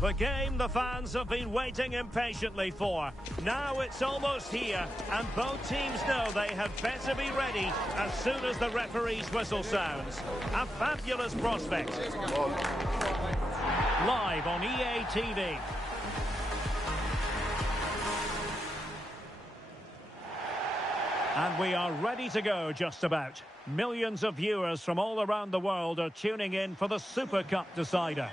The game the fans have been waiting impatiently for. Now it's almost here, and both teams know they had better be ready as soon as the referee's whistle sounds. A fabulous prospect. Live on EA TV. And we are ready to go just about. Millions of viewers from all around the world are tuning in for the Super Cup decider.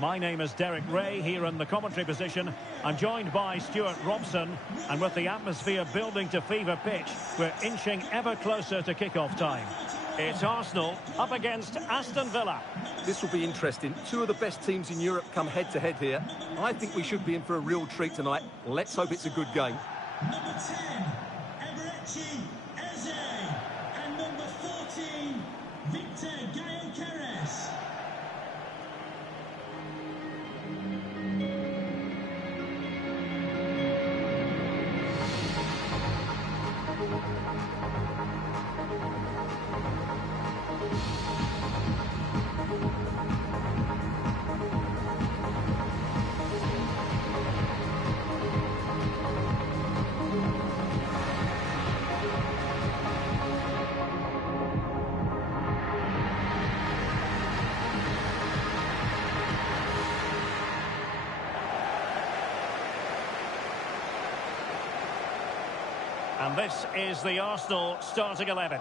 My name is Derek Ray here in the commentary position. I'm joined by Stuart Robson, and with the atmosphere building to fever pitch, we're inching ever closer to kick-off time. It's Arsenal up against Aston Villa. This will be interesting. Two of the best teams in Europe come head-to-head here. I think we should be in for a real treat tonight. Let's hope it's a good game. Number 10, Eberechi Eze. And number 14, Victor Gyokeres. And this is the Arsenal starting 11.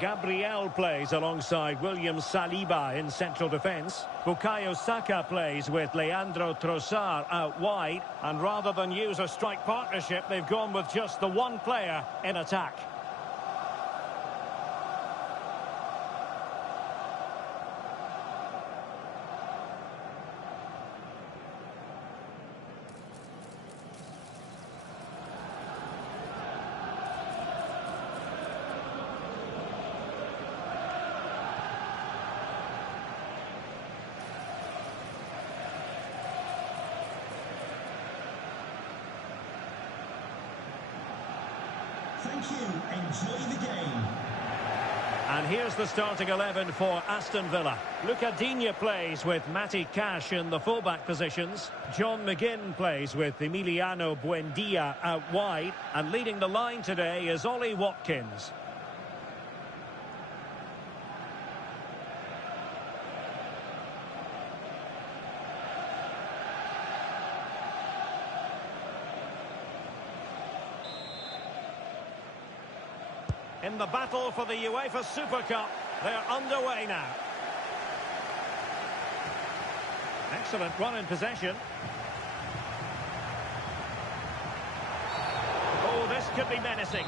Gabriel plays alongside William Saliba in central defence. Bukayo Saka plays with Leandro Trossard out wide. And rather than use a strike partnership, they've gone with just the one player in attack. Thank you. Enjoy the game. And here's the starting 11 for Aston Villa. Luca Digne plays with Matty Cash in the fullback positions. John McGinn plays with Emiliano Buendia out wide. And leading the line today is Ollie Watkins. In the battle for the UEFA Super Cup, they're underway now. Excellent run in possession. Oh, this could be menacing.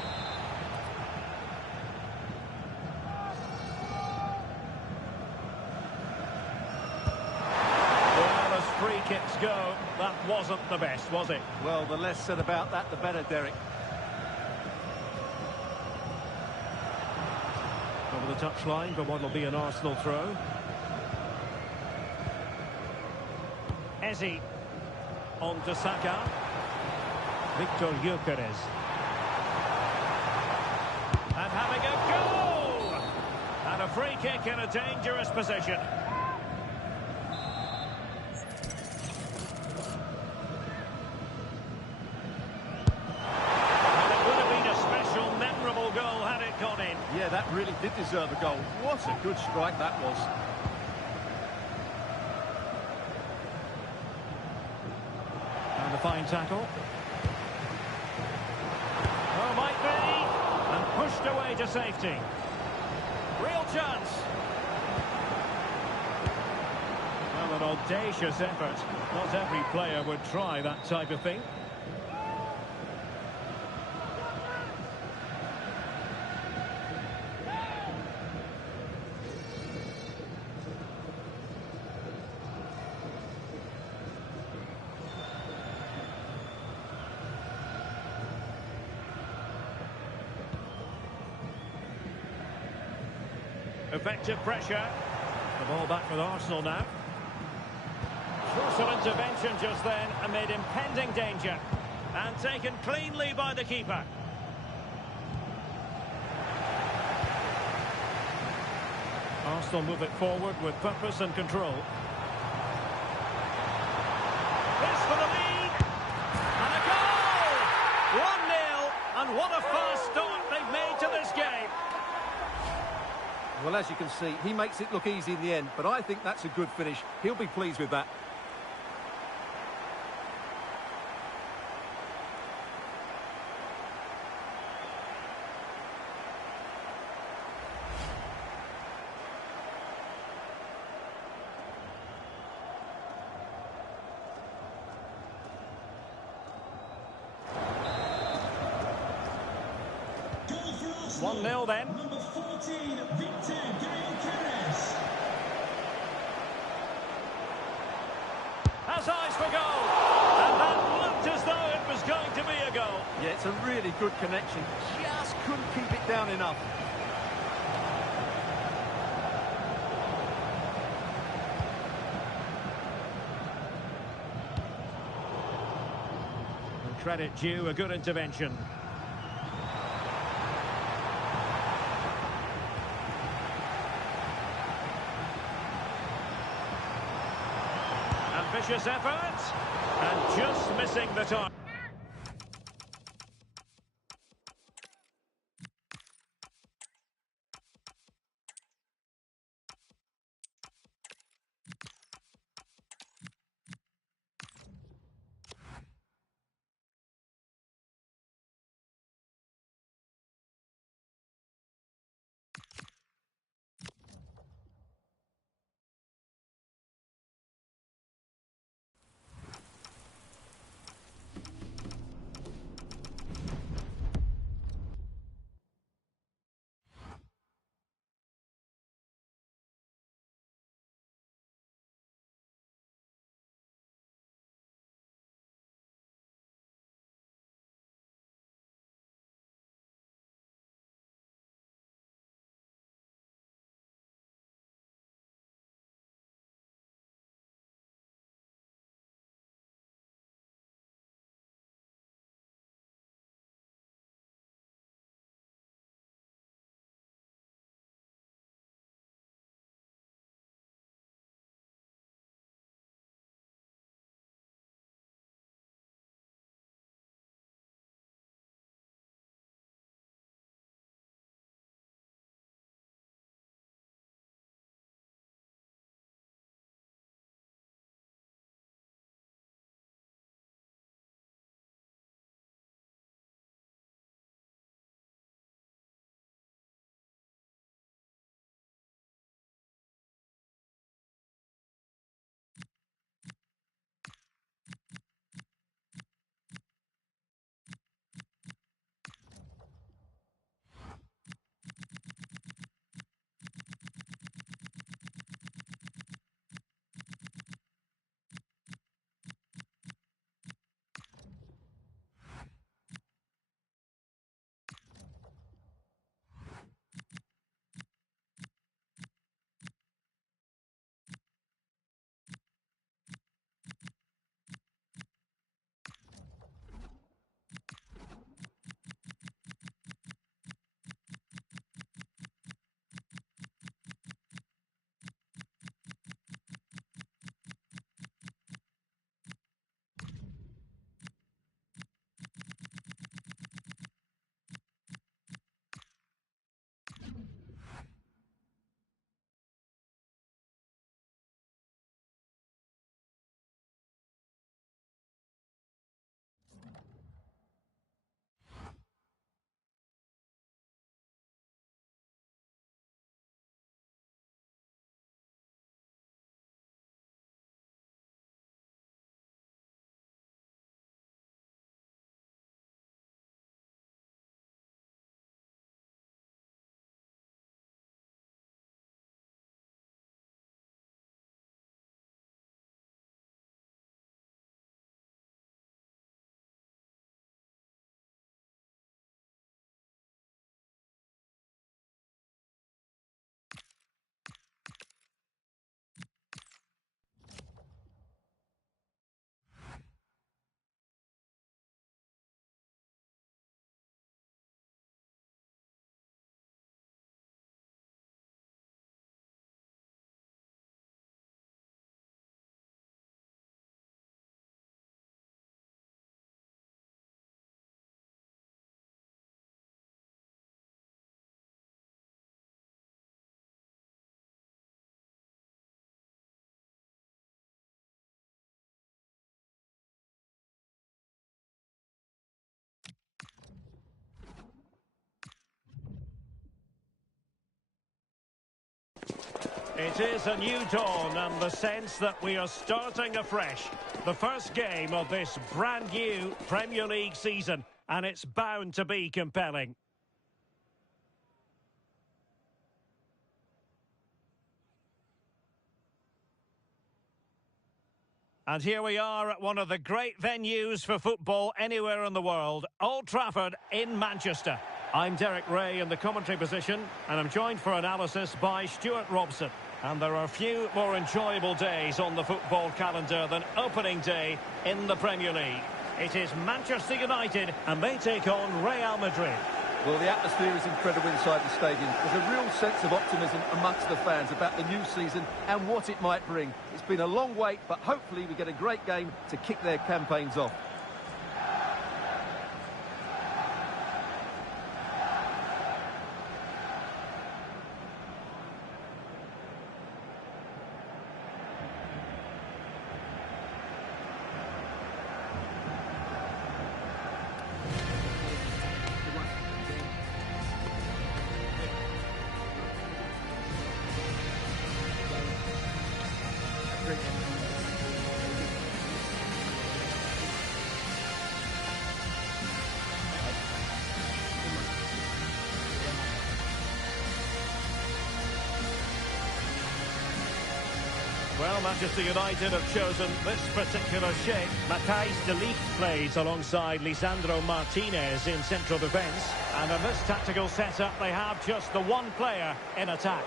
Well, as free kicks go, that wasn't the best, was it? Well, the less said about that, the better, Derek. Over the touchline for what will be an Arsenal throw. Eze on to Saka. Victor Gyokeres. And having a goal! And a free kick in a dangerous position. Yeah, that really did deserve a goal. What a good strike that was. And a fine tackle. Oh, might be. And pushed away to safety. Real chance. Well, an audacious effort. Not every player would try that type of thing. Effective pressure. The ball back with Arsenal now. Crucial intervention just then amid impending danger. And taken cleanly by the keeper. Arsenal move it forward with purpose and control. Here's for the lead. And a goal! 1-0. And what a fast start they've made to this game. Well, as you can see, he makes it look easy in the end, but I think that's a good finish. He'll be pleased with that. Goal for Arsenal. 1-0 then. Number 14, Victor Gyokeres. Has eyes for goal. And that looked as though it was going to be a goal. Yeah, it's a really good connection. Just couldn't keep it down enough. And credit due, a good intervention. Ambitious effort. And just missing the target. It is a new dawn and the sense that we are starting afresh. The first game of this brand new Premier League season, and it's bound to be compelling. And here we are at one of the great venues for football anywhere in the world, Old Trafford in Manchester. I'm Derek Ray in the commentary position, and I'm joined for analysis by Stuart Robson. And there are few more enjoyable days on the football calendar than opening day in the Premier League. It is Manchester United, and they take on Real Madrid. Well, the atmosphere is incredible inside the stadium. There's a real sense of optimism amongst the fans about the new season and what it might bring. It's been a long wait, but hopefully we get a great game to kick their campaigns off. Well, Manchester United have chosen this particular shape. Matthijs de Ligt plays alongside Lisandro Martinez in central defence. And in this tactical setup, they have just the one player in attack.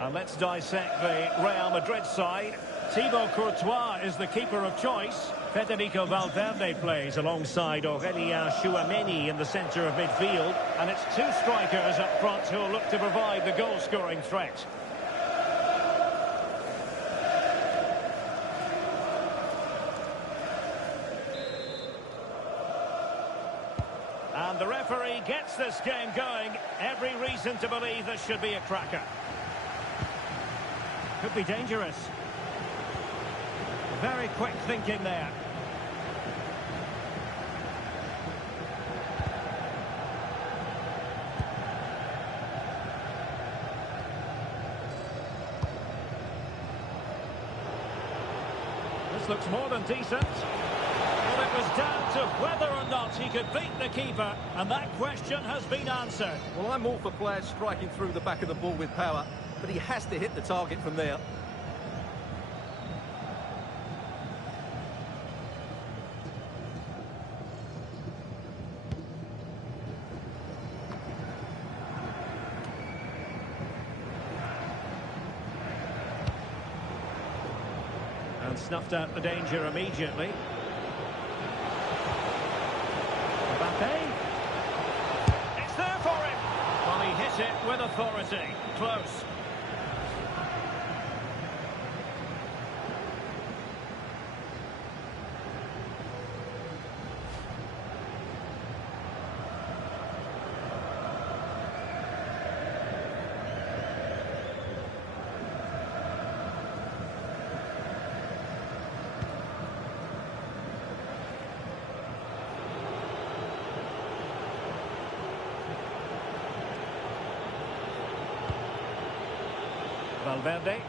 And let's dissect the Real Madrid side. Thibaut Courtois is the keeper of choice. Federico Valverde plays alongside Aurelien Tchouameni in the centre of midfield. And it's two strikers up front who will look to provide the goal-scoring threat. And the referee gets this game going. Every reason to believe this should be a cracker. Could be dangerous. Very quick thinking there. This looks more than decent. Well, it was down to whether or not he could beat the keeper, and that question has been answered. Well, I'm all for players striking through the back of the ball with power, but he has to hit the target from there. And snuffed out the danger immediately. Mbappe. It's there for him. Well, he hit it with authority. Close. Valverde.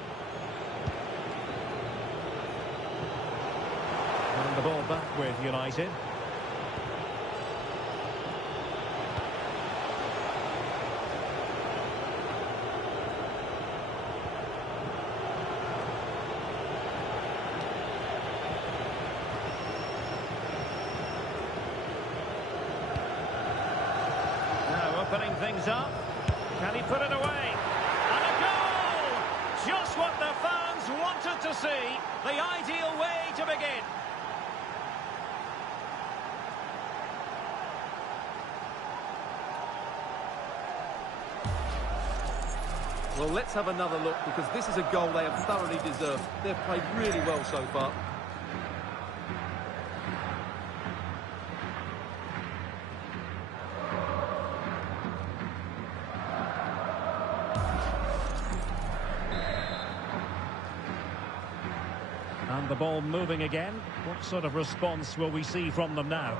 And the ball back with United. Now opening things up. Can he put it away? Just what the fans wanted to see. The ideal way to begin. Well, let's have another look, because this is a goal they have thoroughly deserved. They've played really well so far. And the ball moving again. What sort of response will we see from them now?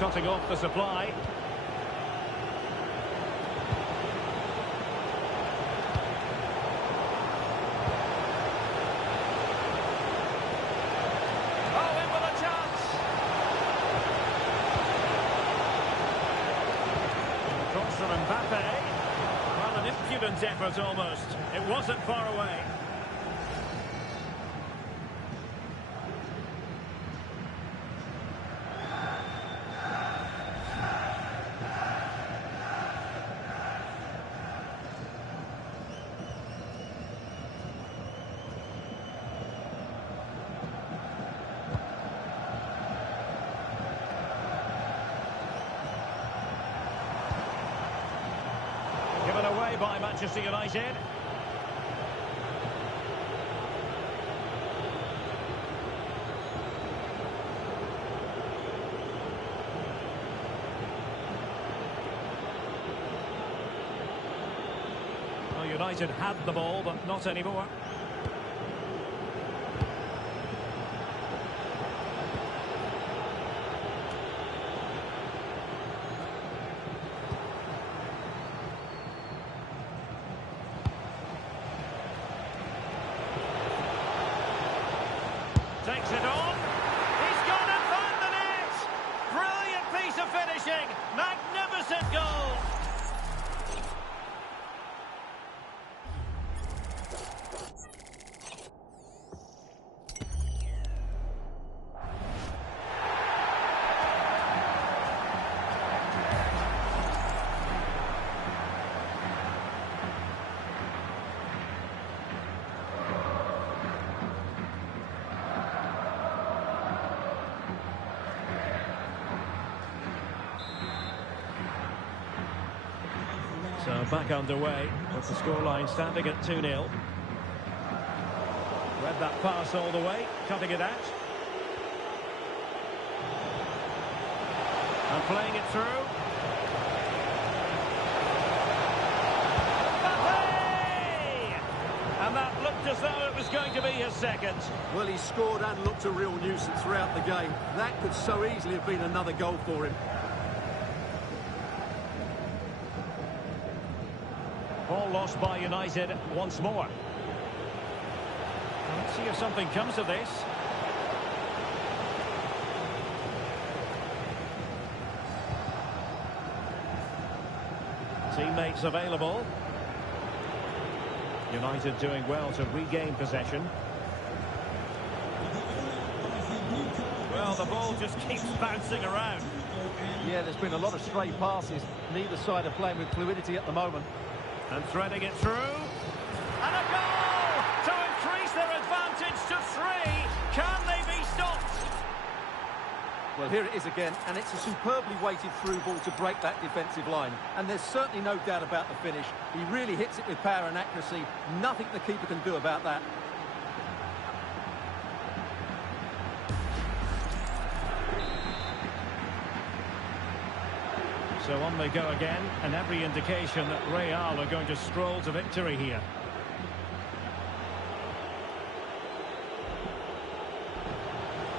cutting off the supply. Oh, in with a chance. Cross from Mbappe. Well, an impudent effort almost. It wasn't far away. Given away by Manchester United. Well, United had the ball, but not anymore. Takes it on. He's gone and found the net. Brilliant piece of finishing. Magnificent goal. So back underway with the scoreline standing at 2-0. Read that pass all the way, cutting it out. And playing it through. Mbappe! And that looked as though it was going to be his second. Well, he scored and looked a real nuisance throughout the game. That could so easily have been another goal for him. Ball lost by United once more. Let's see if something comes of this. Teammates available. United doing well to regain possession. Well, the ball just keeps bouncing around. Yeah, there's been a lot of stray passes. Neither side are playing with fluidity at the moment. And threading it through. And a goal to increase their advantage to 3. Can they be stopped? Well, here it is again, and it's a superbly weighted through ball to break that defensive line. And there's certainly no doubt about the finish. He really hits it with power and accuracy. Nothing the keeper can do about that. So on they go again, and every indication that Real are going to stroll to victory here.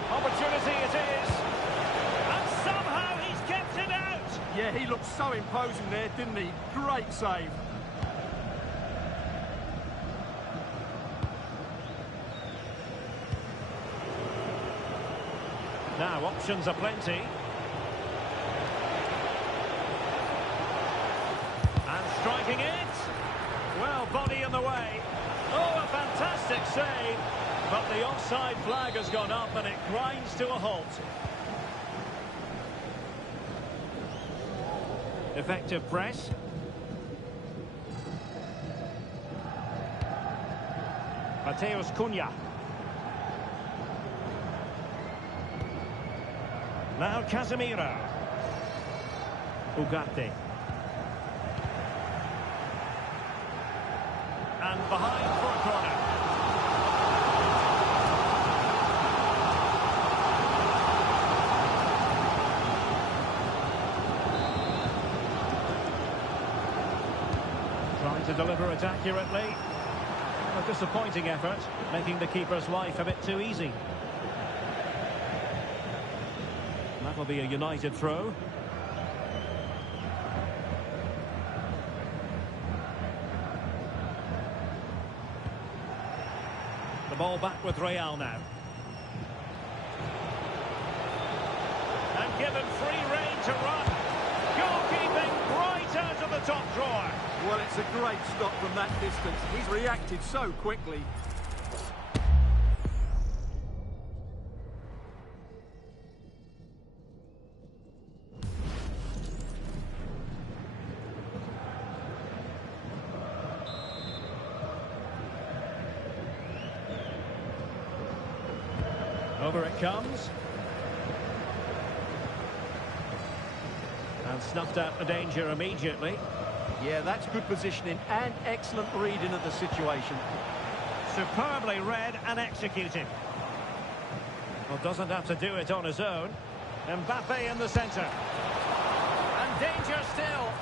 Opportunity it is, and somehow he's kept it out. Yeah, he looked so imposing there, didn't he? Great save. Now options are plenty. Striking it. Well, body in the way. Oh, a fantastic save. But the offside flag has gone up and it grinds to a halt. Effective press. Matheus Cunha. Now Casemiro. Ugarte. And behind for a corner. Trying to deliver it accurately. A disappointing effort, making the keeper's life a bit too easy. That'll be a United throw. The ball back with Real now. And given free rein to run. Goalkeeping right out of the top drawer. Well, it's a great stop from that distance. He's reacted so quickly. Over it comes. And snuffed out the danger immediately. Yeah, that's good positioning and excellent reading of the situation. Superbly read and executed. Well, doesn't have to do it on his own. Mbappe in the centre. And danger still.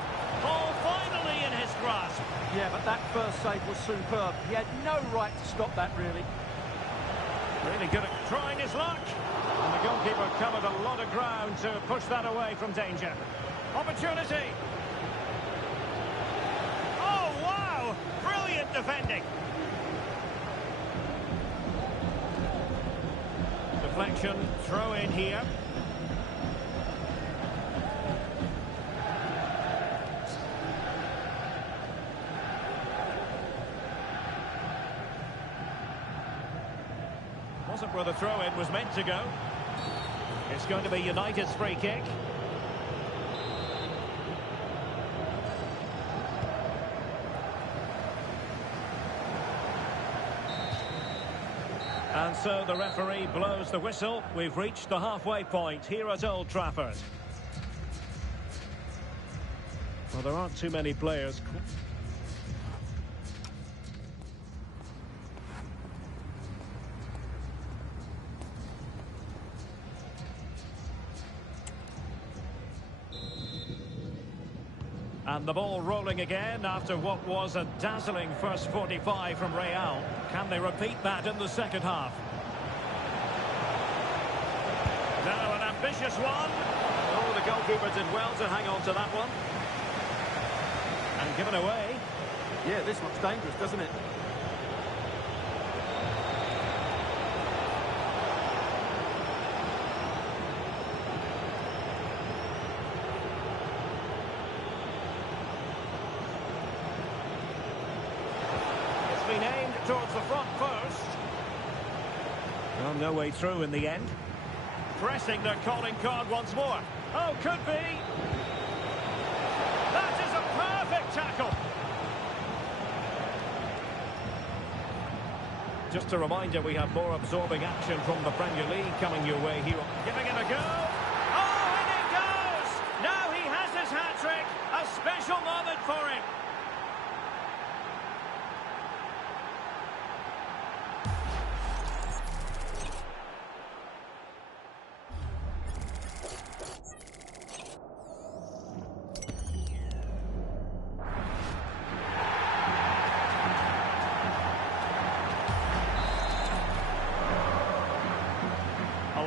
Ball finally in his grasp. Yeah, but that first save was superb. He had no right to stop that, really. Really good at trying his luck. And the goalkeeper covered a lot of ground to push that away from danger. Opportunity. Oh, wow! Brilliant defending. Deflection, throw in here. Wasn't where the throw-in was meant to go. It's going to be United's free kick. And so the referee blows the whistle. We've reached the halfway point here at Old Trafford. Well, there aren't too many players. And the ball rolling again after what was a dazzling first 45 from Real. Can they repeat that in the second half? Now an ambitious one. Oh, the goalkeeper did well to hang on to that one. And given away. Yeah, this looks dangerous, doesn't it? Been aimed towards the front post. Well, no way through in the end. Pressing their calling card once more. Oh, could be. That is a perfect tackle. Just a reminder, we have more absorbing action from the Premier League coming your way here. Giving it a go. Oh, and it goes! Now he has his hat-trick. A special moment for him.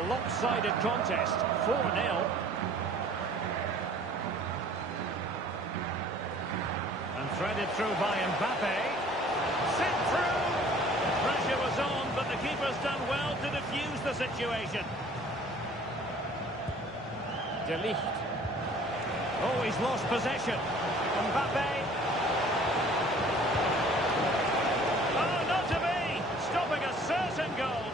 Lopsided contest, 4-0. And threaded through by Mbappe. Sent through. Pressure was on, but the keeper's done well to defuse the situation. De Ligt. Oh, he's lost possession. Mbappe. Oh, not to be. Stopping a certain goal.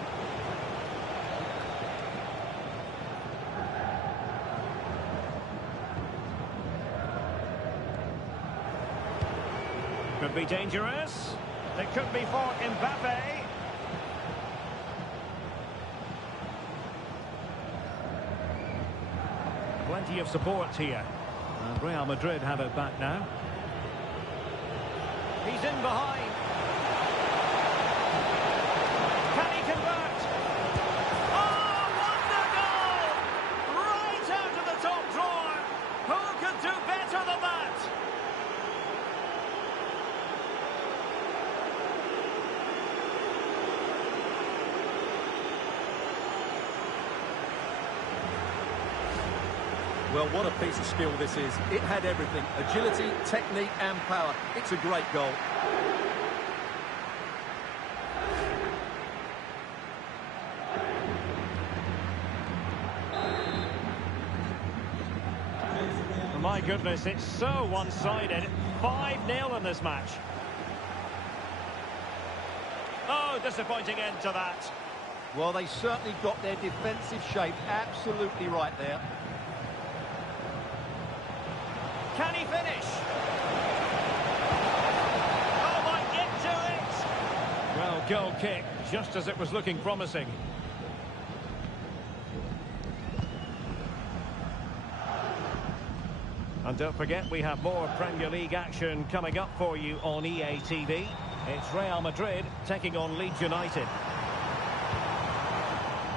Could be dangerous. It could be for Mbappe. Plenty of support here. And Real Madrid have it back now. He's in behind. Can he convert? Oh, wonder goal! Right out of the top drawer. Who could do better than that? Well, what a piece of skill this is. It had everything. Agility, technique and power. It's a great goal. My goodness, it's so one-sided. 5-0 in this match. Oh, disappointing end to that. Well, they certainly got their defensive shape absolutely right there. Can he finish? Oh, might get to it. Well, goal kick, just as it was looking promising. And don't forget, we have more Premier League action coming up for you on EA TV. It's Real Madrid taking on Leeds United.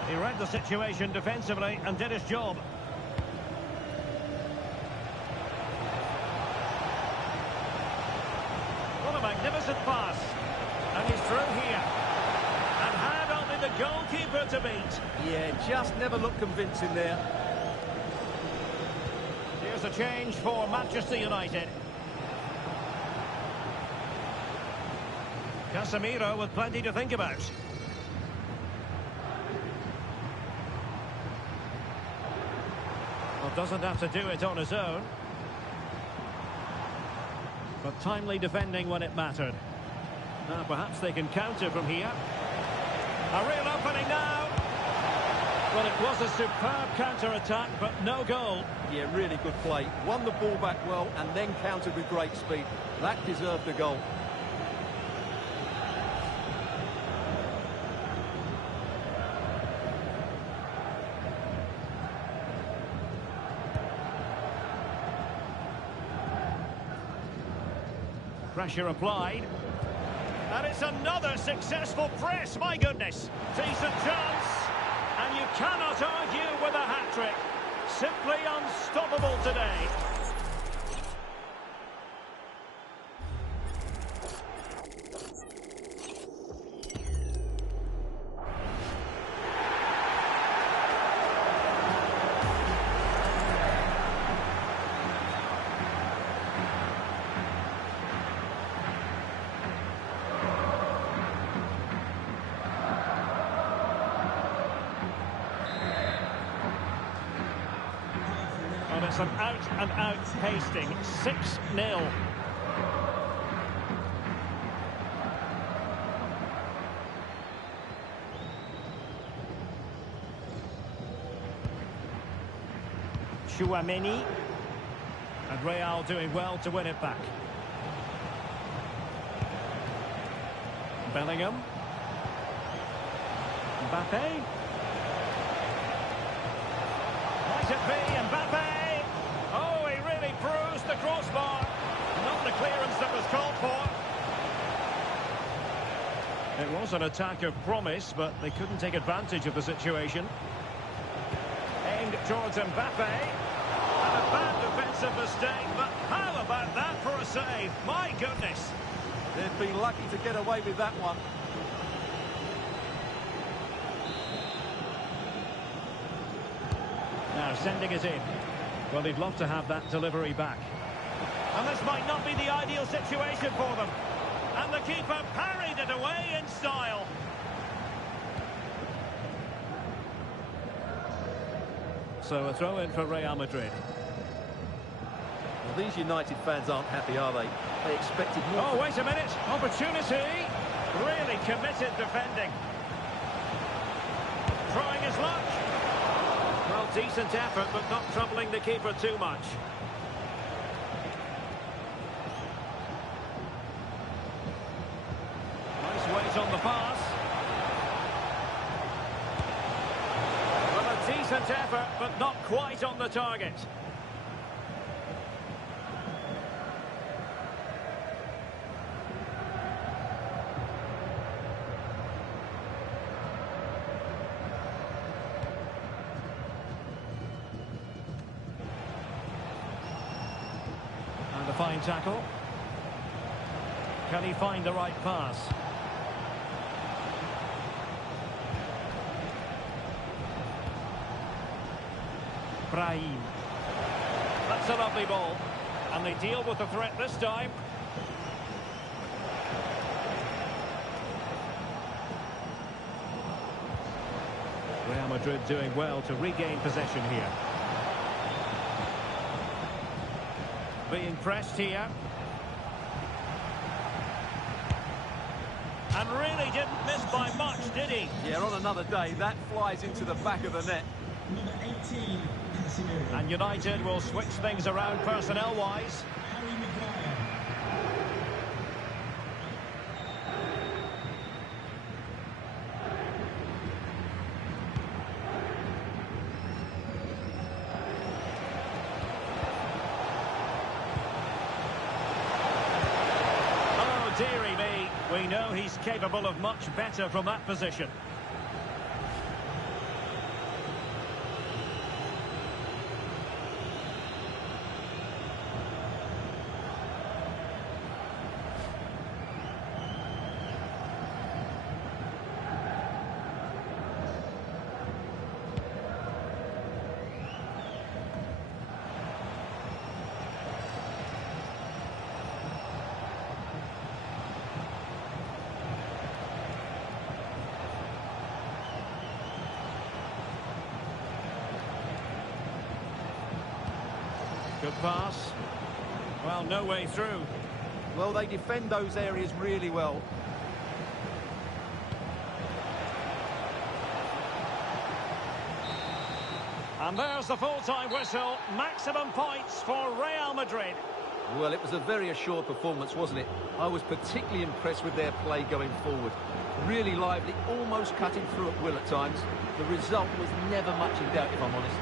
He read the situation defensively and did his job. What a magnificent pass. And he's through here. And had only the goalkeeper to beat. Yeah, just never looked convincing there. Here's a change for Manchester United. Casemiro with plenty to think about. Well, doesn't have to do it on his own. But timely defending when it mattered. Now perhaps they can counter from here. A real opening now. Well, it was a superb counter-attack, but no goal. Yeah, really good play. Won the ball back well and then countered with great speed. That deserved a goal. Pressure applied. And it's another successful press, my goodness. Decent chance. And you cannot argue with a hat-trick. Simply unstoppable today. And it's an out-and-out pasting. 6-0. Tchouaméni. And Real doing well to win it back. Bellingham. Mbappe. Might it be Mbappe? Oh, he really bruised the crossbar. Not the clearance that was called for. It was an attack of promise, but they couldn't take advantage of the situation. Aimed towards Mbappe. And a bad defensive mistake, but how about that for a save? My goodness. They've been lucky to get away with that one. Now sending it in. Well, they'd love to have that delivery back. And this might not be the ideal situation for them. And the keeper parried it away in style. So a throw in for Real Madrid. Well, these United fans aren't happy, are they? They expected more. Oh, wait a minute. Opportunity. Really committed defending. Trying his luck. Well, decent effort, but not troubling the keeper too much. Nice weight on the pass. Well, a decent effort, but not quite on the target. A fine tackle. Can he find the right pass? Brahim. That's a lovely ball. And they deal with the threat this time. Real Madrid doing well to regain possession here. Being pressed here. And really didn't miss by much, did he? Yeah, on another day, that flies into the back of the net. Number 18, Casemiro. And United will switch things around personnel-wise. Harry Maguire. Oh, dearie me. We know he's capable of much better from that position. Good pass. Well, no way through. Well, they defend those areas really well. And there's the full-time whistle. Maximum points for Real Madrid. Well, it was a very assured performance, wasn't it? I was particularly impressed with their play going forward. Really lively, almost cutting through at will at times. The result was never much in doubt, if I'm honest.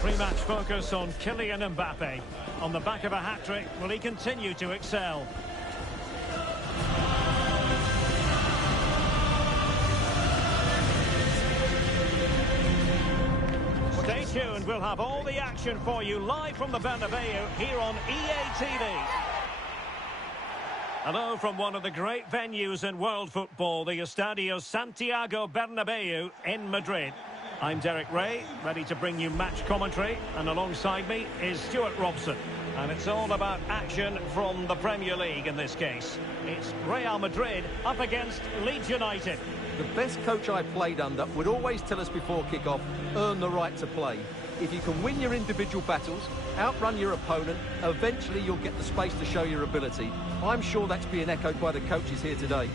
Pre-match focus on Kylian Mbappe. On the back of a hat-trick, will he continue to excel? Stay tuned, we'll have all the action for you live from the Bernabeu here on EA TV. Hello from one of the great venues in world football, the Estadio Santiago Bernabeu in Madrid. I'm Derek Ray, ready to bring you match commentary, and alongside me is Stuart Robson. And it's all about action from the Premier League in this case. It's Real Madrid up against Leeds United. The best coach I played under would always tell us before kick-off, earn the right to play. If you can win your individual battles, outrun your opponent, eventually you'll get the space to show your ability. I'm sure that's being echoed by the coaches here today.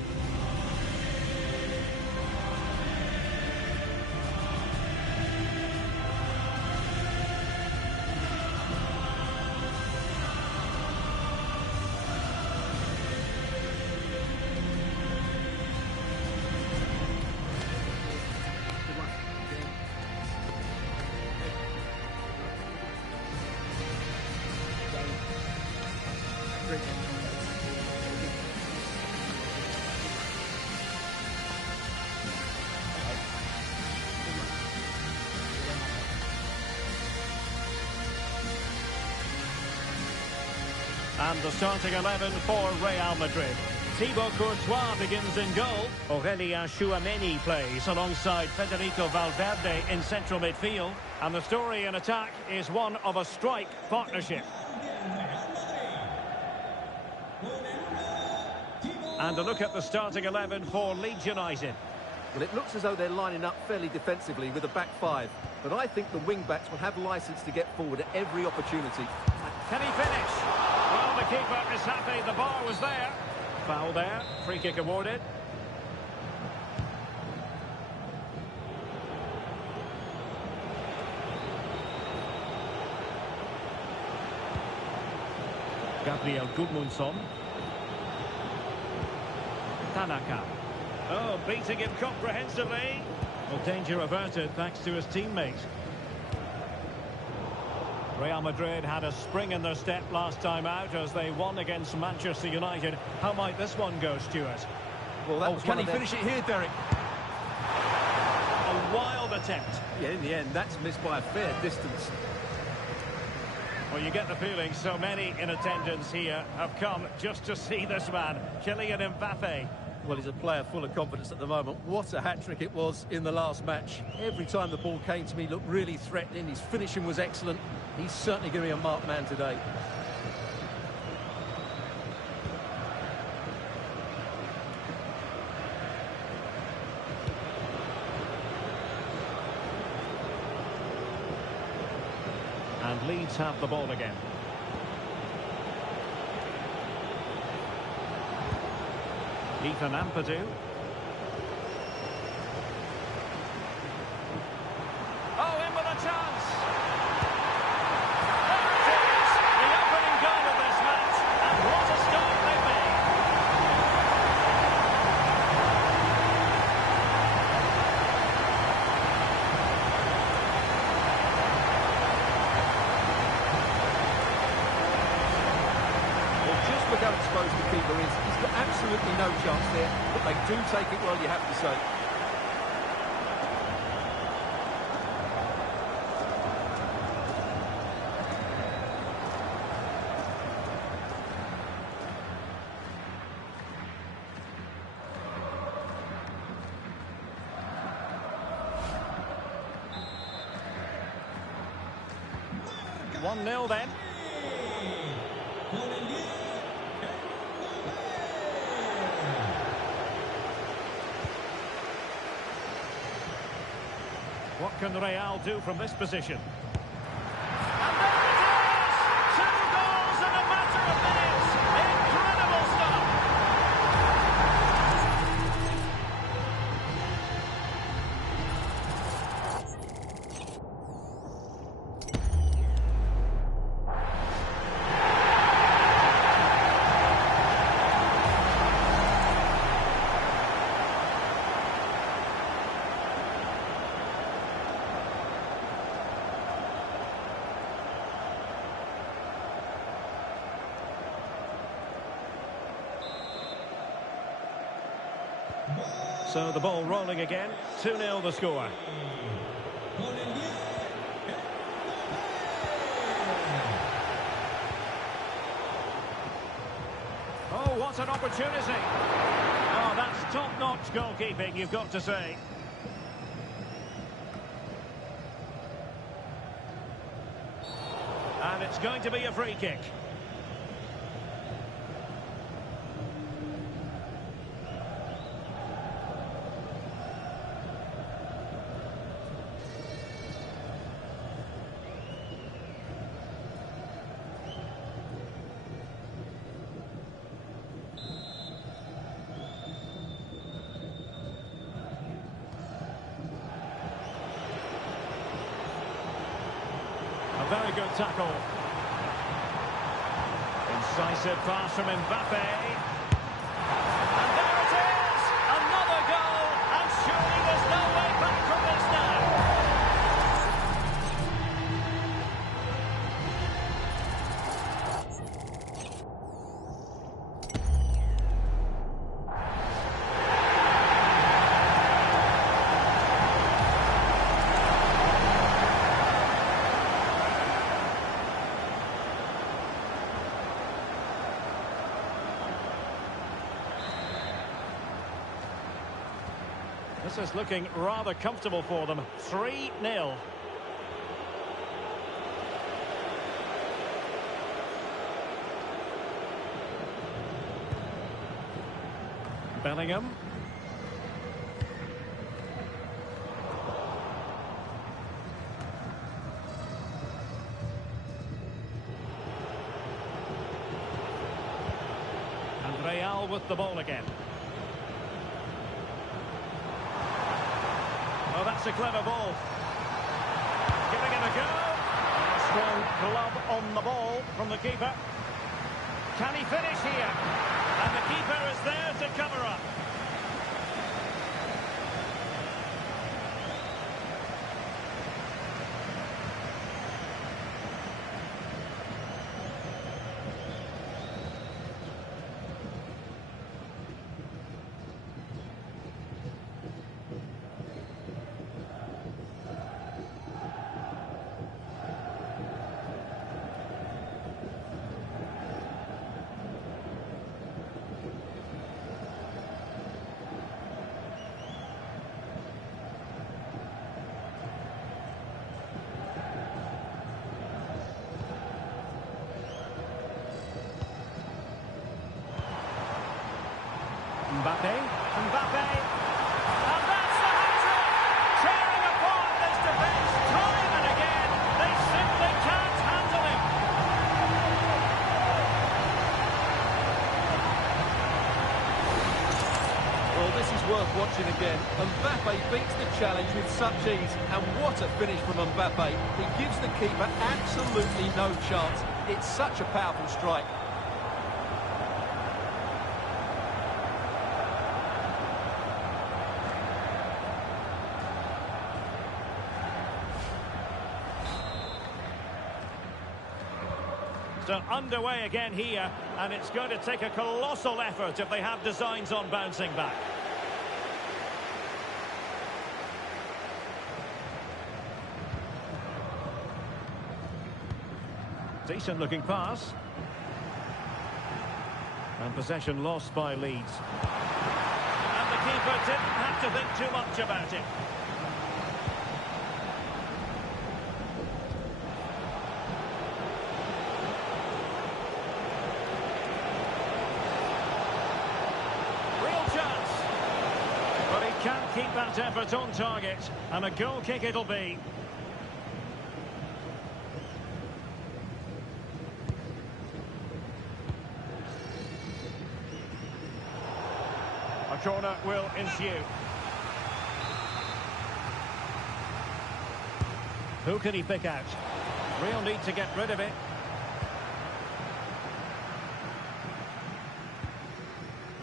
hat-trick. And the starting 11 for Real Madrid. Thibaut Courtois begins in goal. Aurelien Tchouameni plays alongside Federico Valverde in central midfield. And the story in attack is one of a strike partnership. And a look at the starting 11 for Leeds United. Well, it looks as though they're lining up fairly defensively with a back five. But I think the wing-backs will have licence to get forward at every opportunity. Can he finish? Well, the keeper is happy. The bar was there. Foul there. Free kick awarded. Gabriel Gudmundsson. Tanaka. Oh, beating him comprehensively. Well, danger averted thanks to his teammate. Real Madrid had a spring in their step last time out as they won against Manchester United. How might this one go, Stuart? Well, that was can he finish it here, Derek? A wild attempt. Yeah, in the end, that's missed by a fair distance. Well, you get the feeling so many in attendance here have come just to see this man, Kylian Mbappe. Well, he's a player full of confidence at the moment. What a hat-trick it was in the last match. Every time the ball came to me, he looked really threatening. His finishing was excellent. He's certainly going to be a marked man today. And Leeds have the ball again. Ethan Ampadu. Oh, in with a chance! There it is! The opening goal of this match, and what a start they've made! Well, just look how exposed the keeper is. He's got absolutely no chance there, but they do take it well, you have to say. One 0 then. What can Real do from this position? And there it is! 2 goals in a matter of minutes! Incredible stuff! So the ball rolling again. 2-0 the score. Oh, what an opportunity. Oh, that's top-notch goalkeeping, you've got to say. And it's going to be a free kick. A very good tackle. Incisive pass from Mbappe. And there it is! Another goal! And surely there's no way back from this now. This is looking rather comfortable for them. 3-0. Bellingham. And Real with the ball again. Oh, that's a clever ball. Giving it a go. A strong glove on the ball from the keeper. Can he finish here? And the keeper is there to cover up. Mbappe, and that's the hat-trick! Tearing apart this defence time and again. They simply can't handle him. Well, this is worth watching again. Mbappe beats the challenge with such ease, and what a finish from Mbappe. He gives the keeper absolutely no chance. It's such a powerful strike. So underway again here, and it's going to take a colossal effort if they have designs on bouncing back. Decent looking pass. And possession lost by Leeds. And the keeper didn't have to think too much about it. Can't keep that effort on target, and a goal kick it'll be. A corner will ensue. Who can he pick out? Real need to get rid of it.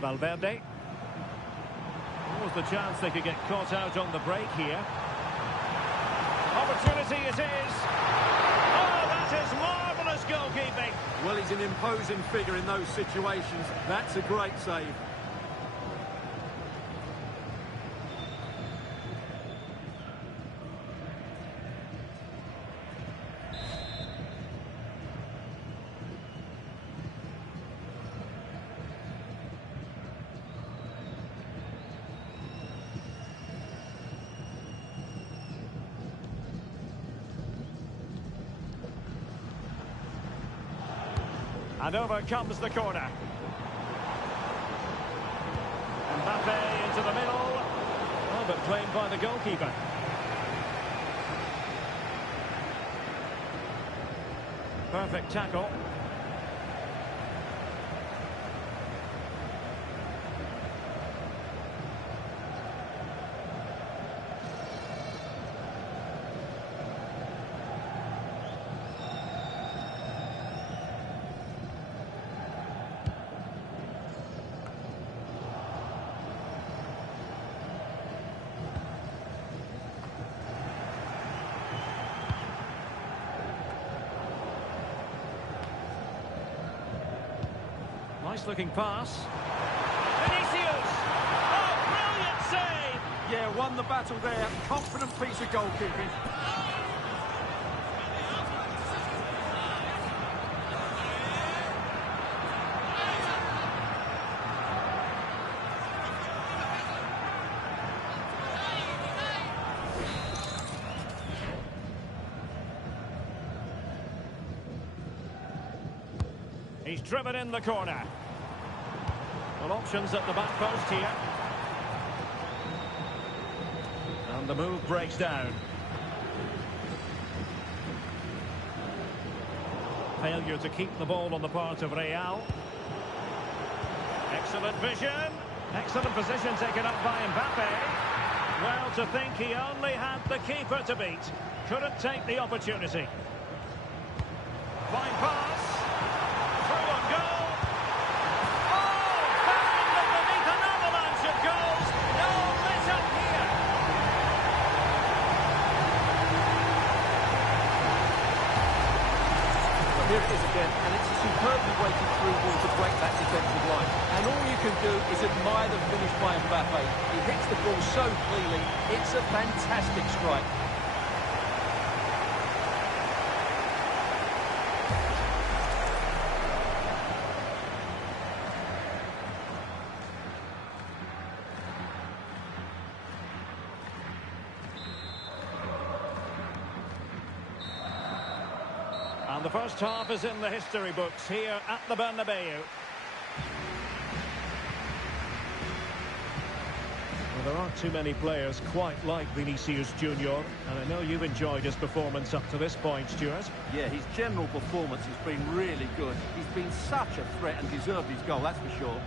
Valverde. Was the chance they could get caught out on the break here. Opportunity it is. Oh, that is marvellous goalkeeping. Well, he's an imposing figure in those situations. That's a great save. And over comes the corner. Mbappe into the middle. Oh, but claimed by the goalkeeper. Perfect tackle. Nice looking pass. Vinicius! Oh, brilliant save! Yeah, won the battle there. Confident piece of goalkeeping. He's driven in the corner. Well, options at the back post here. And the move breaks down. Failure to keep the ball on the part of Real. Excellent vision. Excellent position taken up by Mbappe. Well, to think he only had the keeper to beat. Couldn't take the opportunity. Fine pass. Through on goal. Oh! Found underneath an avalanche of goals. No let up here. Well, here it is again, and it's a superbly weighted through ball to break that defensive line. And all you can do is admire the finish by Mbappe. He hits the ball so cleanly. It's a fantastic strike. And the first half is in the history books here at the Bernabeu. Well, there aren't too many players quite like Vinicius Junior, and I know you've enjoyed his performance up to this point, Stuart. Yeah, his general performance has been really good. He's been such a threat and deserved his goal, that's for sure.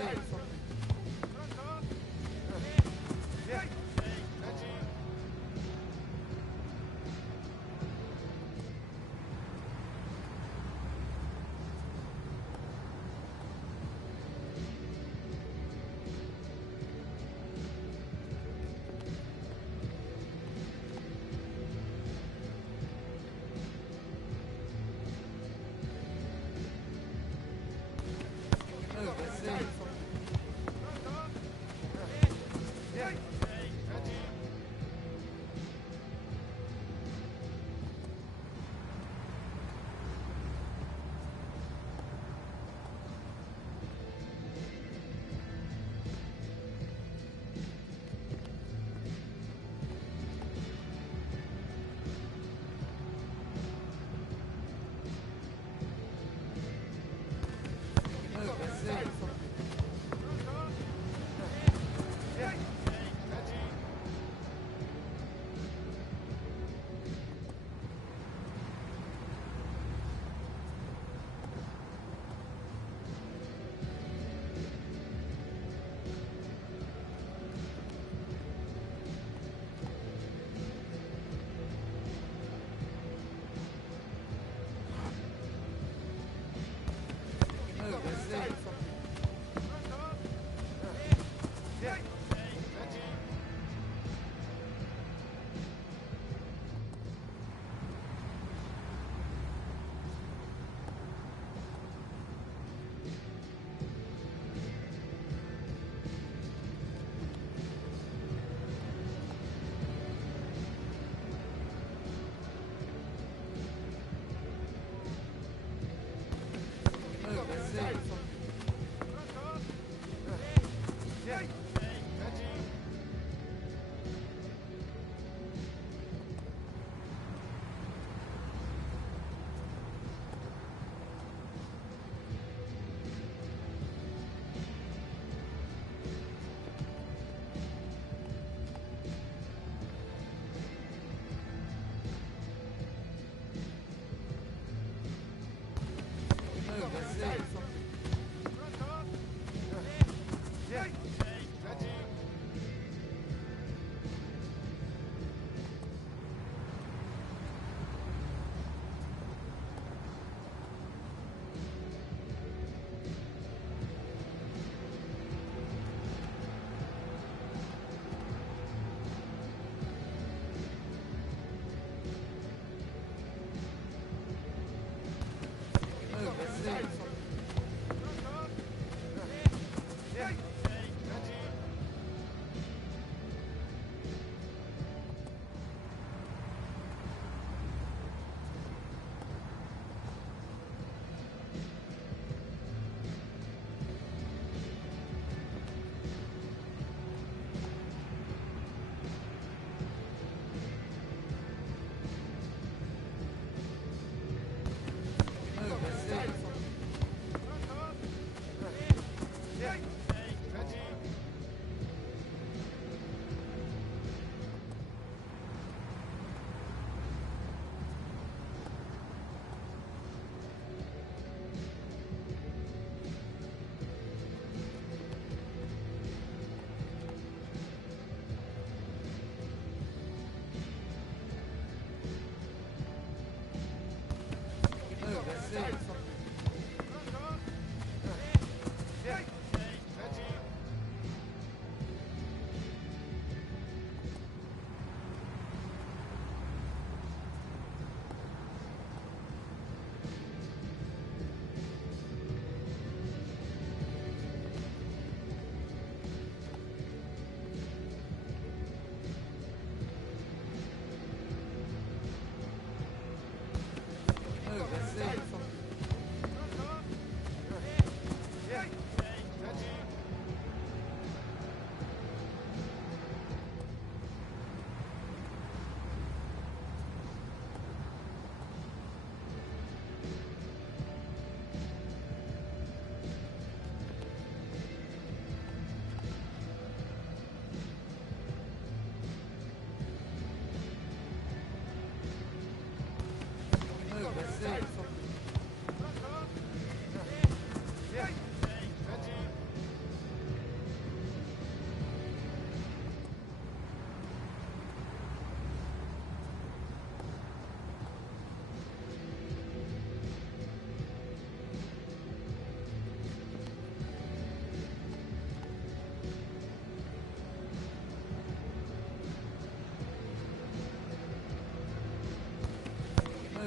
Well,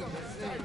Move, that's it.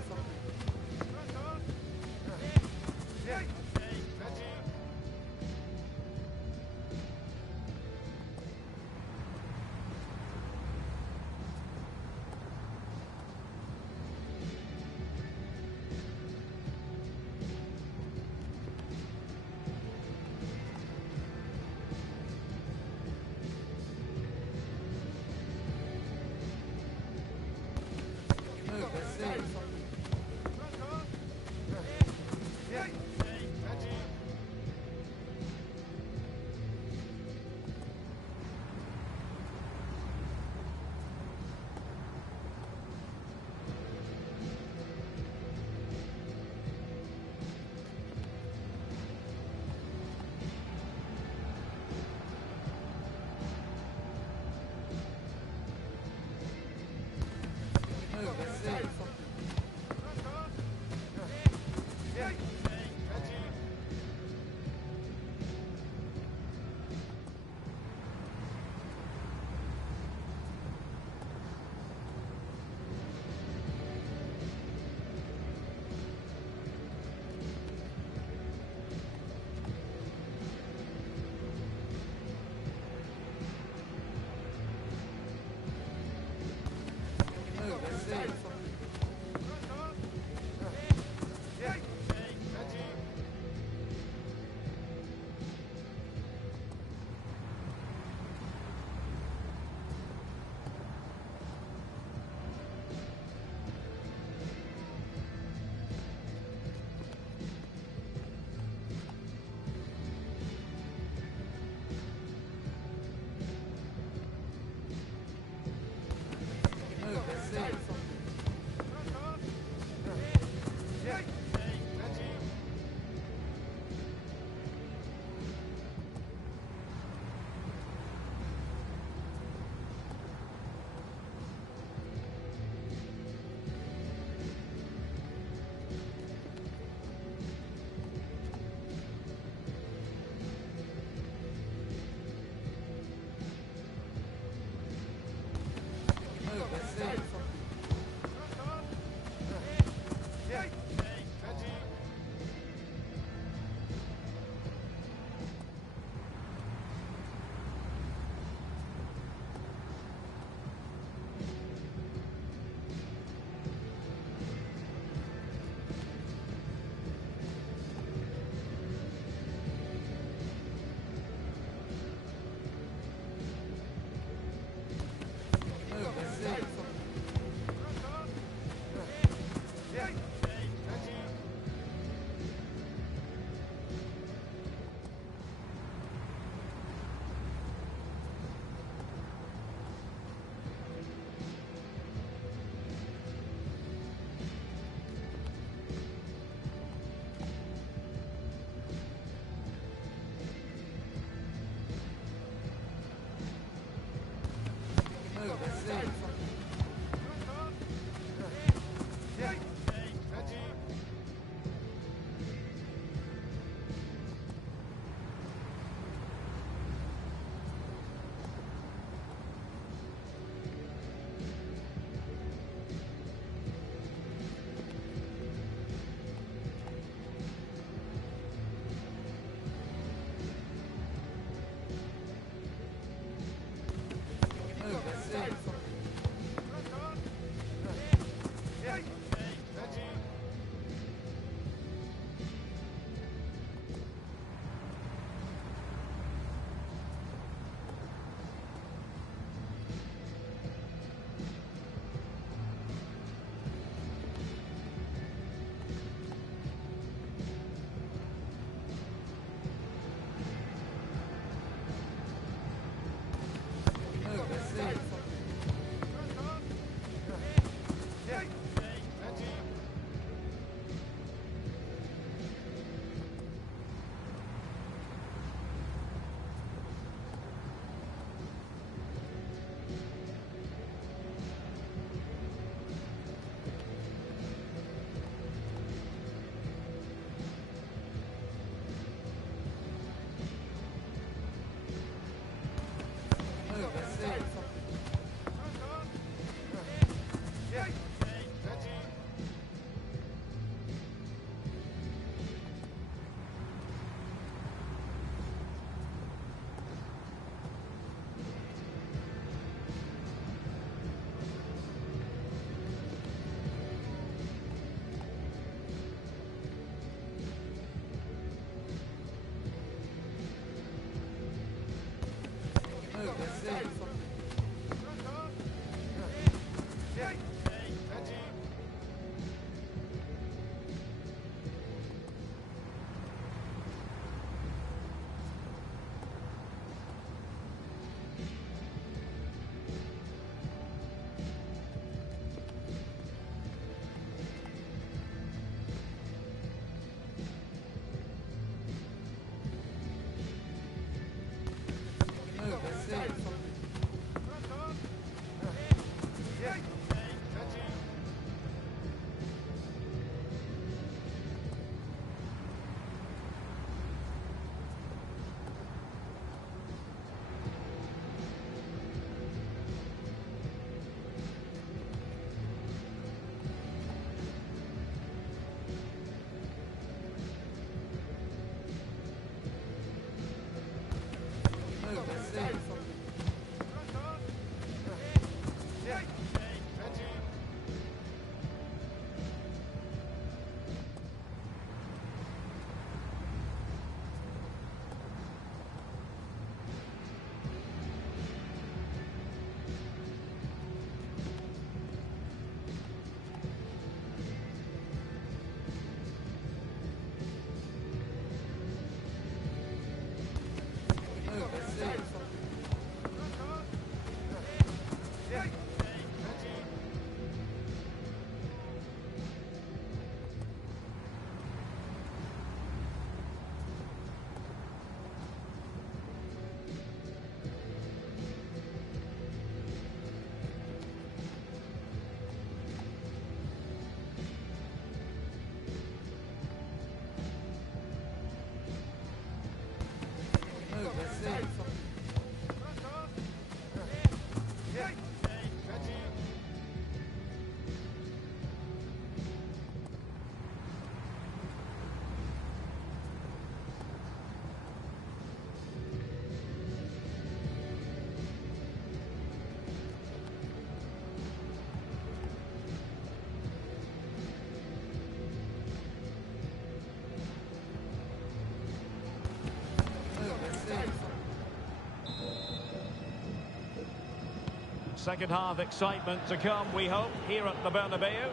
Second half excitement to come, we hope, here at the Bernabeu.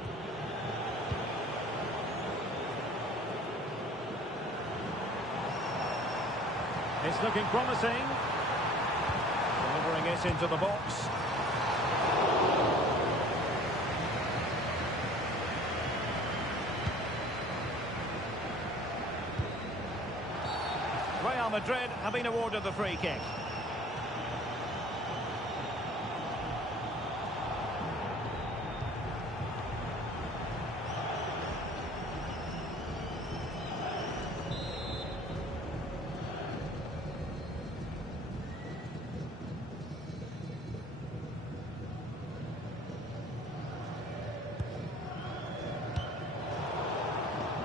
It's looking promising. Delivering it into the box. Real Madrid have been awarded the free kick.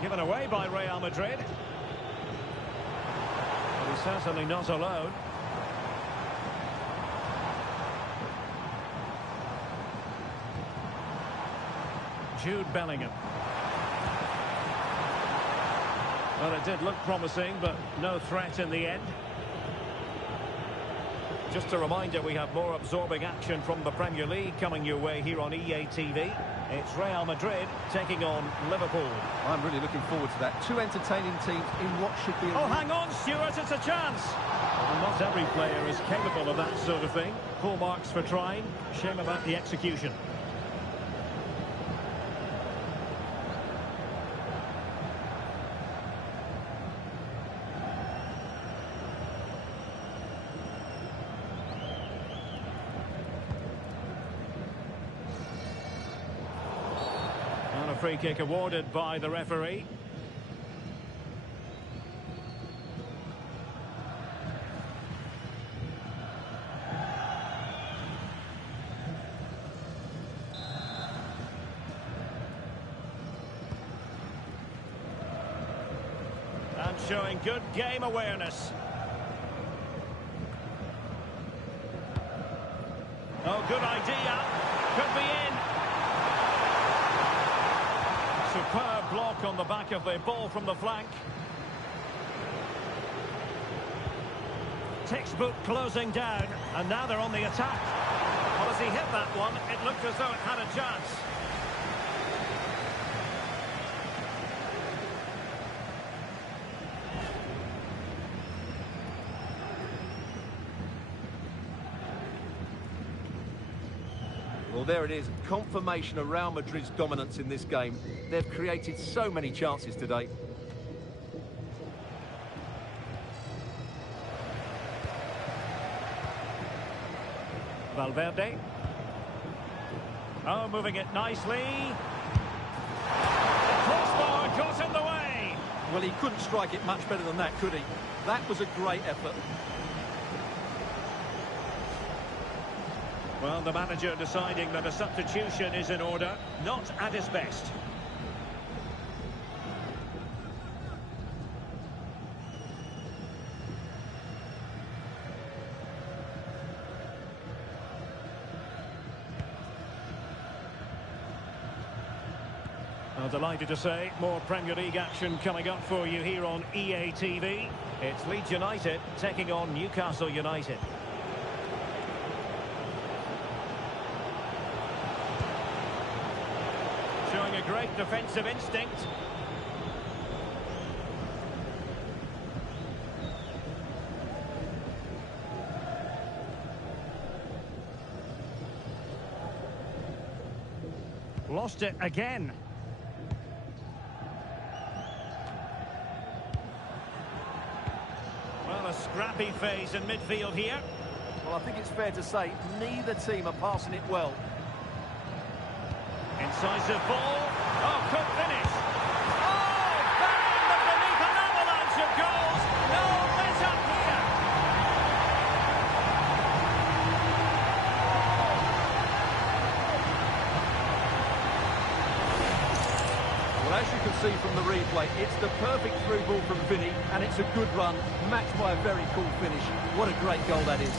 Given away by Real Madrid. But he's certainly not alone. Jude Bellingham. Well, it did look promising, but no threat in the end. Just a reminder, we have more absorbing action from the Premier League coming your way here on EA TV. It's Real Madrid taking on Liverpool. I'm really looking forward to that. Two entertaining teams in what should be a... Oh, hang on, Stuart, it's a chance. Well, not every player is capable of that sort of thing. Full marks for trying. Shame about the execution. And a free kick awarded by the referee. And showing good game awareness. Oh, good idea. Could be in. Superb block on the back of the ball from the flank. Textbook closing down, and now they're on the attack. Well, it's he hit that one, it looked as though it had a chance. Well, there it is. Confirmation of Real Madrid's dominance in this game. They've created so many chances today. Valverde. Oh, moving it nicely. The crossbar got in the way. Well, he couldn't strike it much better than that, could he? That was a great effort. Well, the manager deciding that a substitution is in order, not at his best. Well, delighted to say, more Premier League action coming up for you here on EA TV. It's Leeds United taking on Newcastle United. Showing a great defensive instinct. Lost it again. Well, a scrappy phase in midfield here. Well, I think it's fair to say neither team are passing it well. Incisive ball. Oh, good finish. Oh, burying them beneath an avalanche of goals. No let up here. Well, as you can see from the replay, it's the perfect through ball from Vinny, and it's a good run, matched by a very cool finish. What a great goal that is.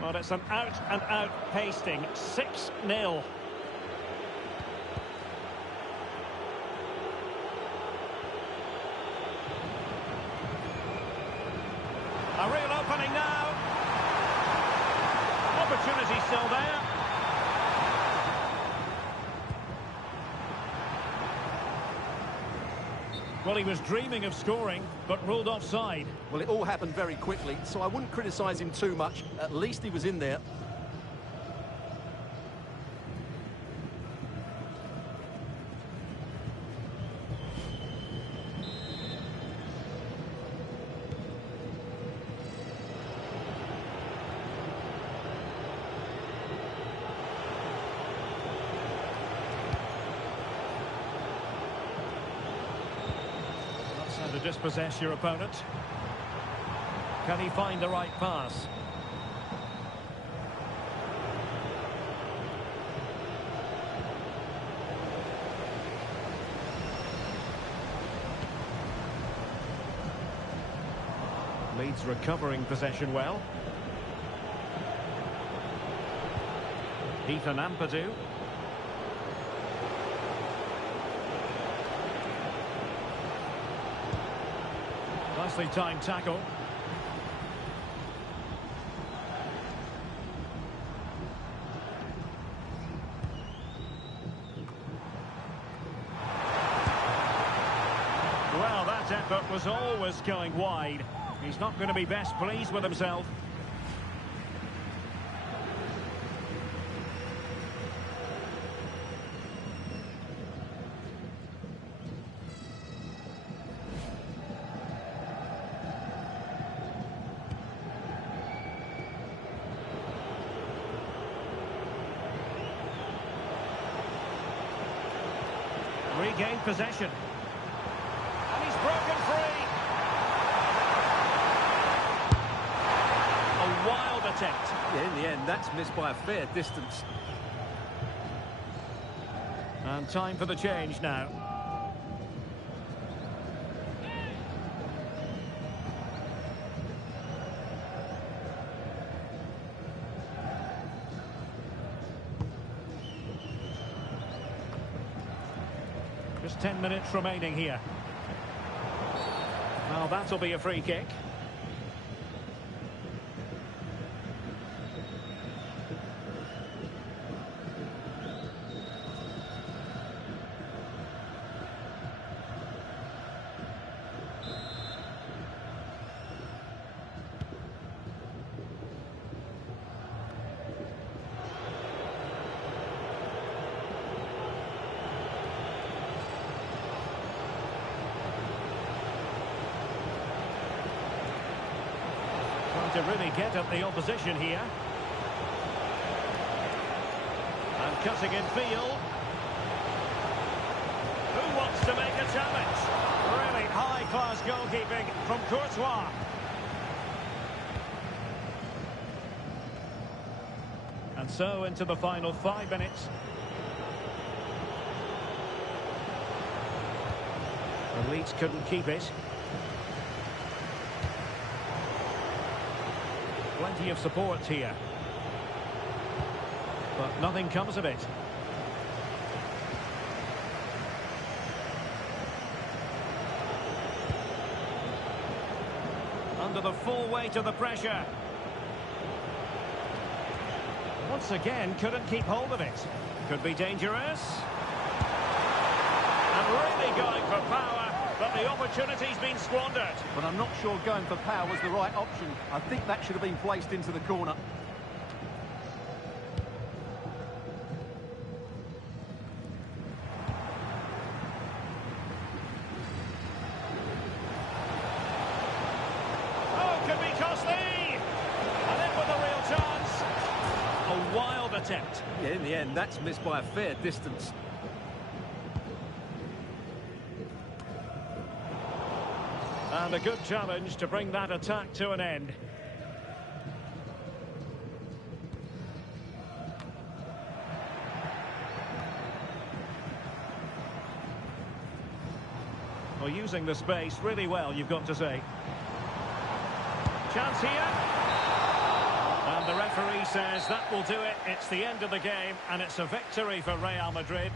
Well, it's an out-and-out pasting. 6-0. A real opening now. Opportunity still there. Well, he was dreaming of scoring, but ruled offside. Well, it all happened very quickly, so I wouldn't criticise him too much. At least he was in there. To dispossess your opponent. Can he find the right pass? Leeds recovering possession well. Ethan Ampadu. Nicely timed tackle. Well, that effort was always going wide. He's not going to be best pleased with himself. Regained possession. And he's broken free. A wild attempt. Yeah, in the end, that's missed by a fair distance. And time for the change now. Just 10 minutes remaining here. Well, that'll be a free kick. To really get at the opposition here. And cutting in field. Who wants to make a challenge? Really high-class goalkeeping from Courtois. And so into the final 5 minutes. The Leeds couldn't keep it. Plenty of support here. But nothing comes of it. Under the full weight of the pressure. Once again, couldn't keep hold of it. Could be dangerous. And really going for power. But the opportunity's been squandered. But I'm not sure going for power was the right option. I think that should have been placed into the corner. Oh, could be costly! And in with a real chance. A wild attempt. Yeah, in the end, that's missed by a fair distance. And a good challenge to bring that attack to an end. Well, using the space really well, you've got to say. Chance here. And the referee says that will do it. It's the end of the game, and it's a victory for Real Madrid.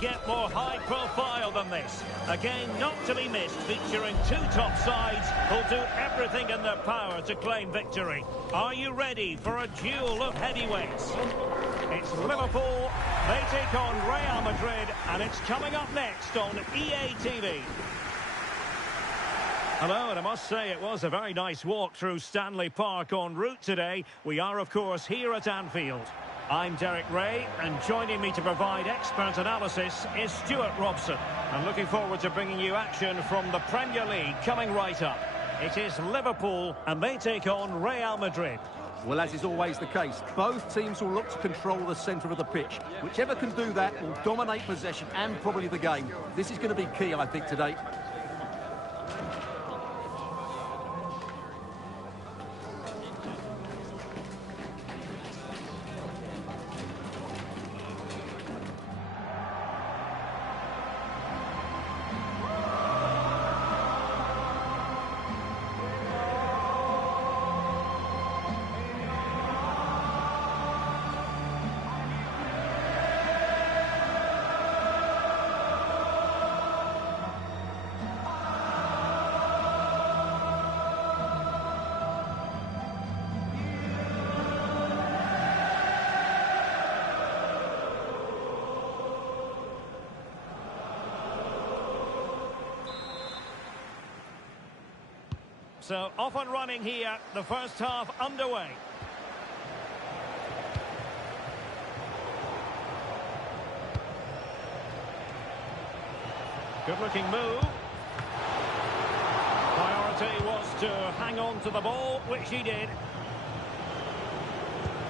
get more high profile than this? A game not to be missed, featuring two top sides who'll do everything in their power to claim victory. Are you ready for a duel of heavyweights? It's Liverpool, they take on Real Madrid, and it's coming up next on EA TV. Hello, and I must say it was a very nice walk through Stanley Park en route today. We are, of course, here at Anfield. I'm Derek Ray, and joining me to provide expert analysis is Stuart Robson. I'm looking forward to bringing you action from the Premier League coming right up. It is Liverpool, and they take on Real Madrid. Well, as is always the case, both teams will look to control the centre of the pitch. Whichever can do that will dominate possession and probably the game. This is going to be key, I think, today. So, off and running here, the first half underway. Good-looking move. Priority was to hang on to the ball, which he did.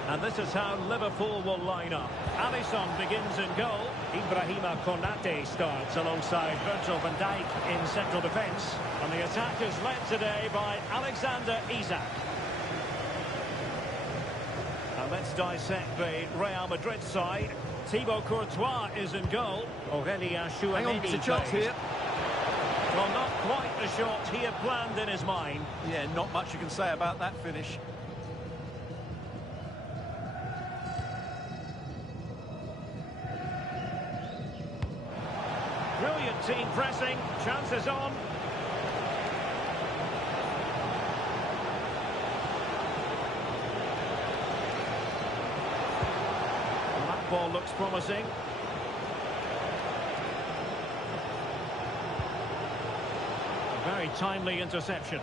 And this is how Liverpool will line up. Alisson begins in goal. Ibrahima Konate starts alongside Virgil van Dijk in central defence. And the attack is led today by Alexander Isak. And let's dissect the Real Madrid side. Thibaut Courtois is in goal. Aurélien Tchouameni Hang on, it's a chance here. Well, not quite the shot he had planned in his mind. Yeah, not much you can say about that finish. Brilliant team pressing, chances on. And that ball looks promising. A very timely interception.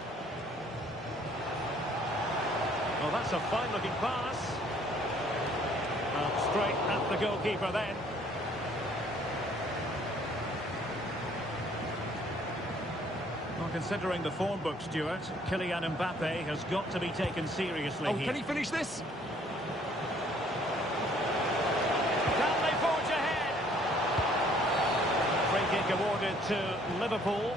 Well, that's a fine-looking pass. Well, straight at the goalkeeper then. Well, considering the form book, Stuart, Kylian Mbappe has got to be taken seriously here. Can he finish this? Can they forge ahead? Free kick awarded to Liverpool.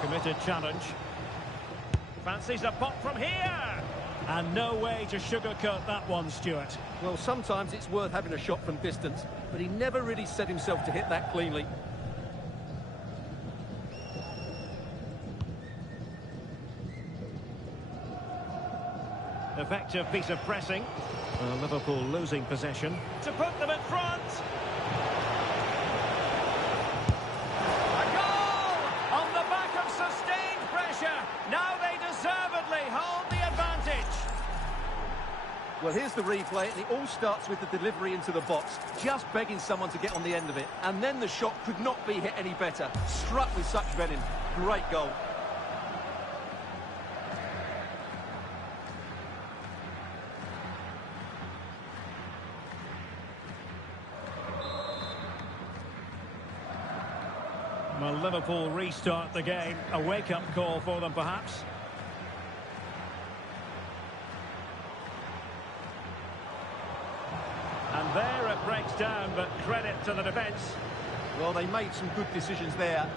Committed challenge. Fancies a pop from here. And no way to sugarcoat that one, Stuart. Well, sometimes it's worth having a shot from distance, but he never really set himself to hit that cleanly. Effective piece of pressing. Liverpool losing possession. To put them in front. A goal! On the back of sustained pressure. Now they deservedly hold the advantage. Well, here's the replay, and it all starts with the delivery into the box. Just begging someone to get on the end of it. And then the shot could not be hit any better. Struck with such venom. Great goal. Well, Liverpool restart the game. A wake-up call for them, perhaps. And there it breaks down, but credit to the defence. Well, they made some good decisions there.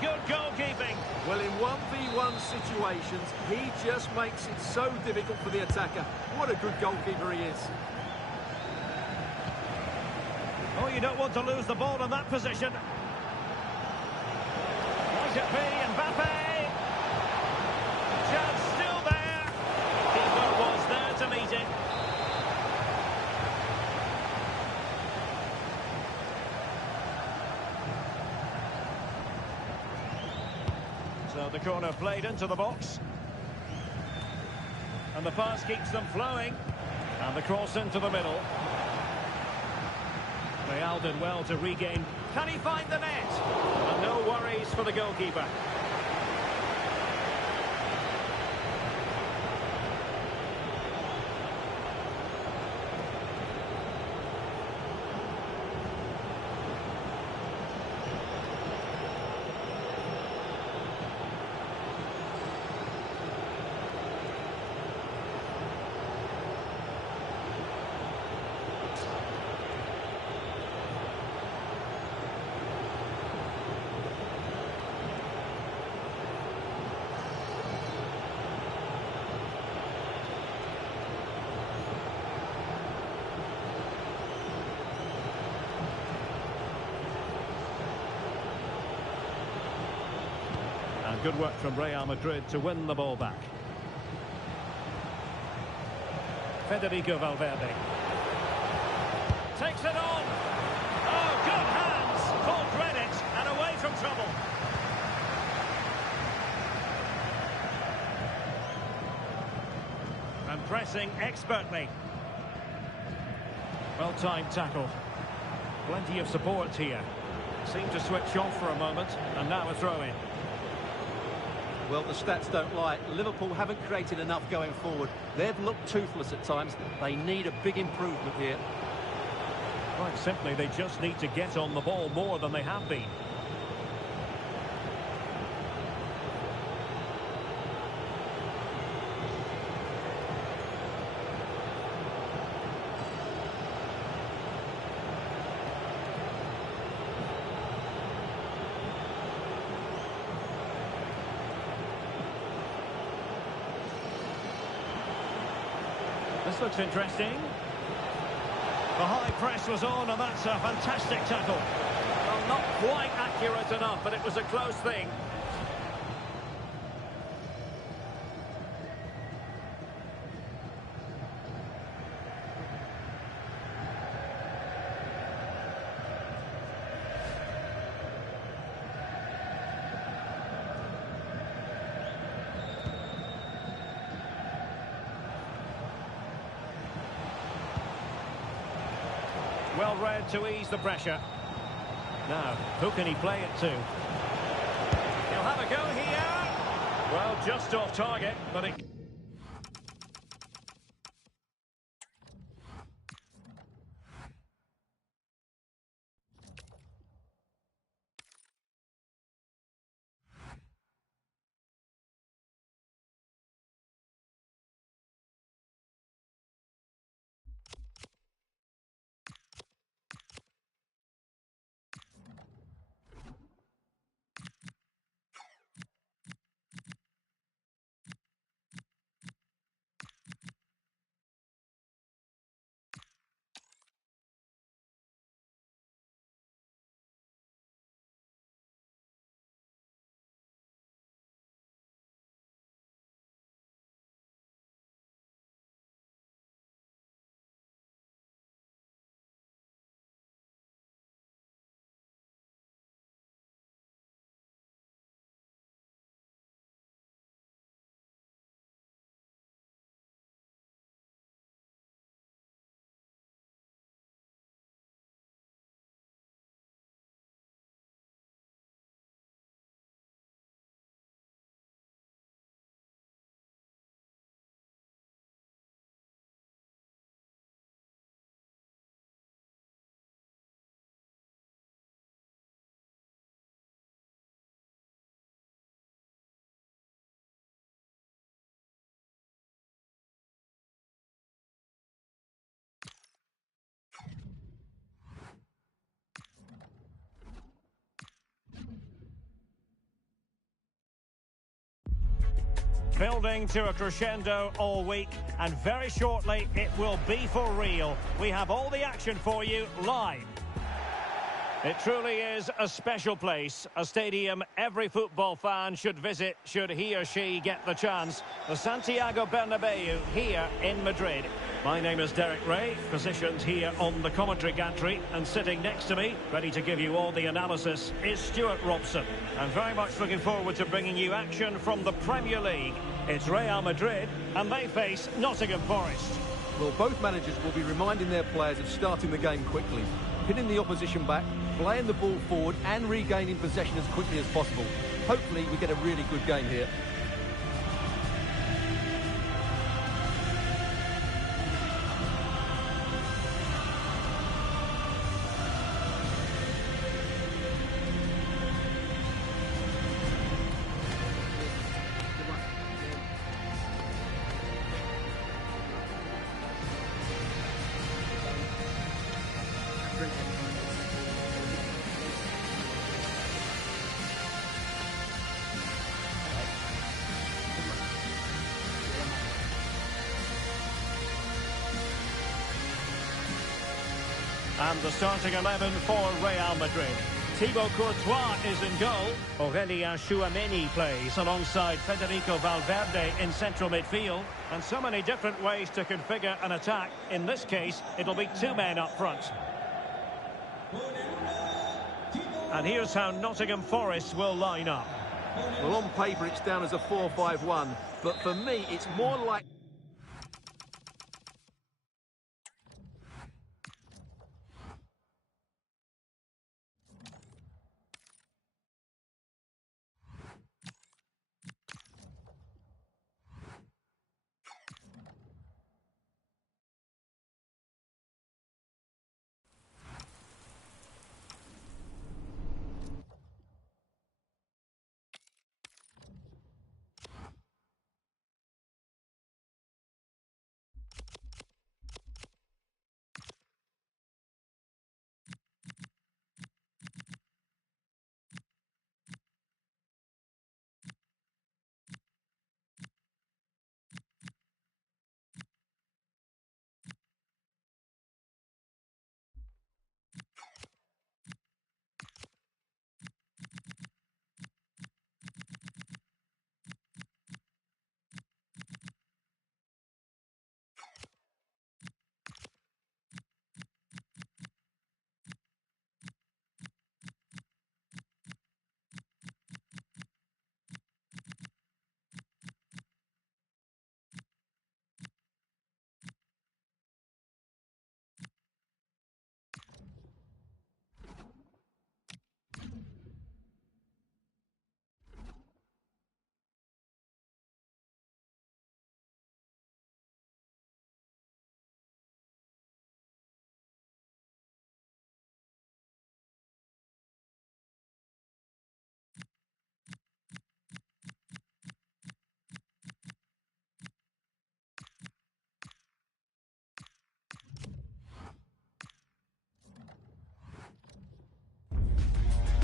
good goalkeeping. Well, in 1v1 situations, he just makes it so difficult for the attacker. What a good goalkeeper he is. Oh, you don't want to lose the ball in that position. Might it be Mbappe? Chance still there. Keeper was there to meet it. So the corner played into the box. And the pass keeps them flowing. And the cross into the middle. Real did well to regain. Can he find the net? And no worries for the goalkeeper. And good work from Real Madrid to win the ball back. Federico Valverde. Takes it on. Oh, good hands. Full credit and away from trouble. And pressing expertly. Well-timed tackle. Plenty of support here. Seemed to switch off for a moment, and now a throw-in. Well, the stats don't lie. Liverpool haven't created enough going forward. They've looked toothless at times. They need a big improvement here. Quite simply, they just need to get on the ball more than they have been. This looks interesting. The high press was on, and that's a fantastic tackle. Well, not quite accurate enough, but it was a close thing. Well read to ease the pressure. Now, who can he play it to? He'll have a go here. Well, just off target, but it... Building to a crescendo all week, and very shortly it will be for real. We have all the action for you live. It truly is a special place, a stadium every football fan should visit should he or she get the chance. The Santiago Bernabeu here in Madrid. My name is Derek Ray, positioned here on the commentary gantry, and sitting next to me, ready to give you all the analysis, is Stuart Robson. I'm very much looking forward to bringing you action from the Premier League. It's Real Madrid, and they face Nottingham Forest. Well, both managers will be reminding their players of starting the game quickly, pinning the opposition back, playing the ball forward and regaining possession as quickly as possible. Hopefully we get a really good game here. And the starting 11 for Real Madrid. Thibaut Courtois is in goal. Aurélien Tchouameni plays alongside Federico Valverde in central midfield. And so many different ways to configure an attack. In this case, it'll be two men up front. And here's how Nottingham Forest will line up. Well, on paper it's down as a 4-5-1, but for me it's more like...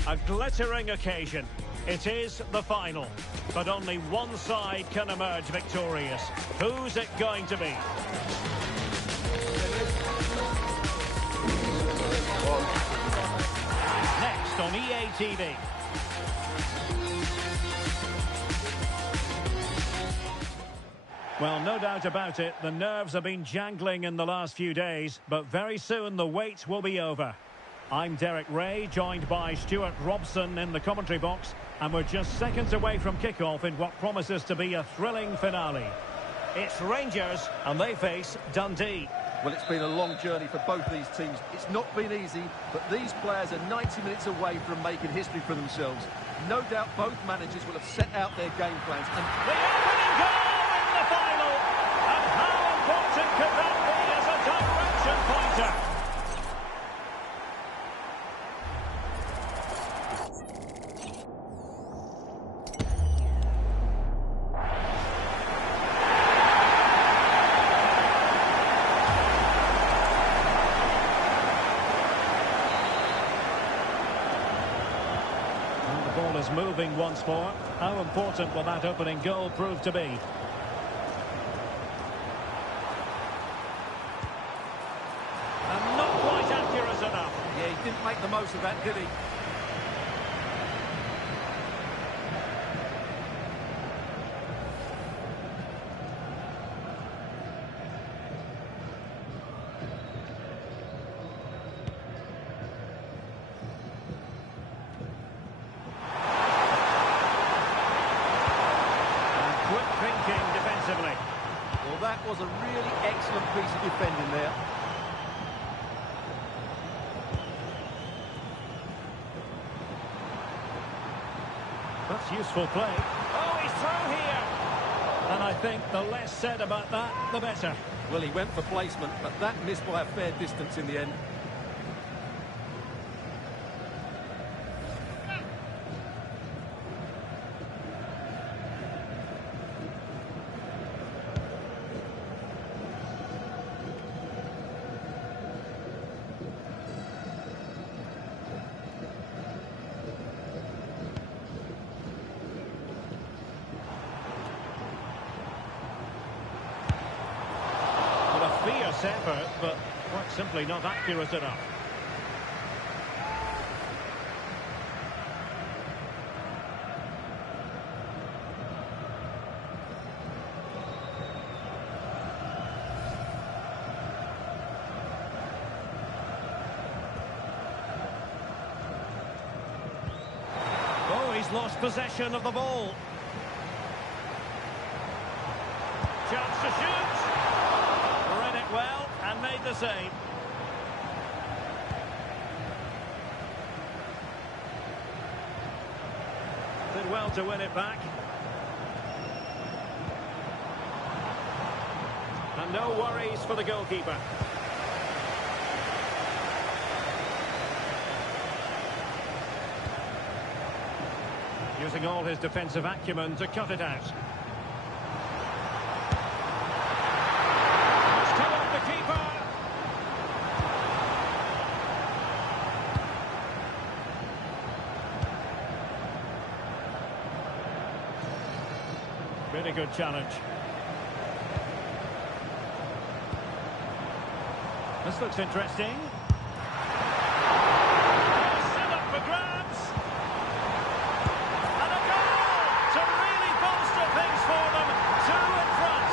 A glittering occasion. It is the final. But only one side can emerge victorious. Who's it going to be? Next on EA TV. Well, no doubt about it, the nerves have been jangling in the last few days, but very soon the wait will be over. I'm Derek Ray, joined by Stuart Robson in the commentary box, and we're just seconds away from kickoff in what promises to be a thrilling finale. It's Rangers, and they face Dundee. Well, it's been a long journey for both these teams. It's not been easy, but these players are 90 minutes away from making history for themselves. No doubt both managers will have set out their game plans. And the opening goal in the final! And how important could that be as a direction pointer? Moving once more, How important will that opening goal prove to be? And not quite accurate enough. Yeah, he didn't make the most of that, did he? Defensively. Well, that was a really excellent piece of defending there. That's useful play. Oh, he's through here. And I think the less said about that, the better. Well, he went for placement, but that missed by a fair distance in the end. Fierce effort, but quite simply not accurate enough. Oh, he's lost possession of the ball. Chance to shoot. Read it well and made the save. Did well to win it back. And no worries for the goalkeeper. Using all his defensive acumen to cut it out. Really good challenge. This looks interesting. Set up for grabs. And a goal to really bolster things for them. 2 in front.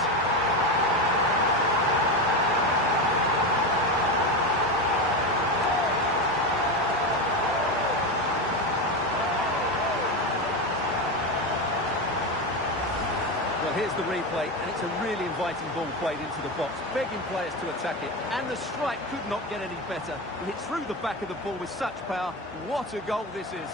Well, here's the replay, and it's a really inviting ball played into the box, begging players to attack it, and the strike could not get any better. It hit through the back of the ball with such power. What a goal this is.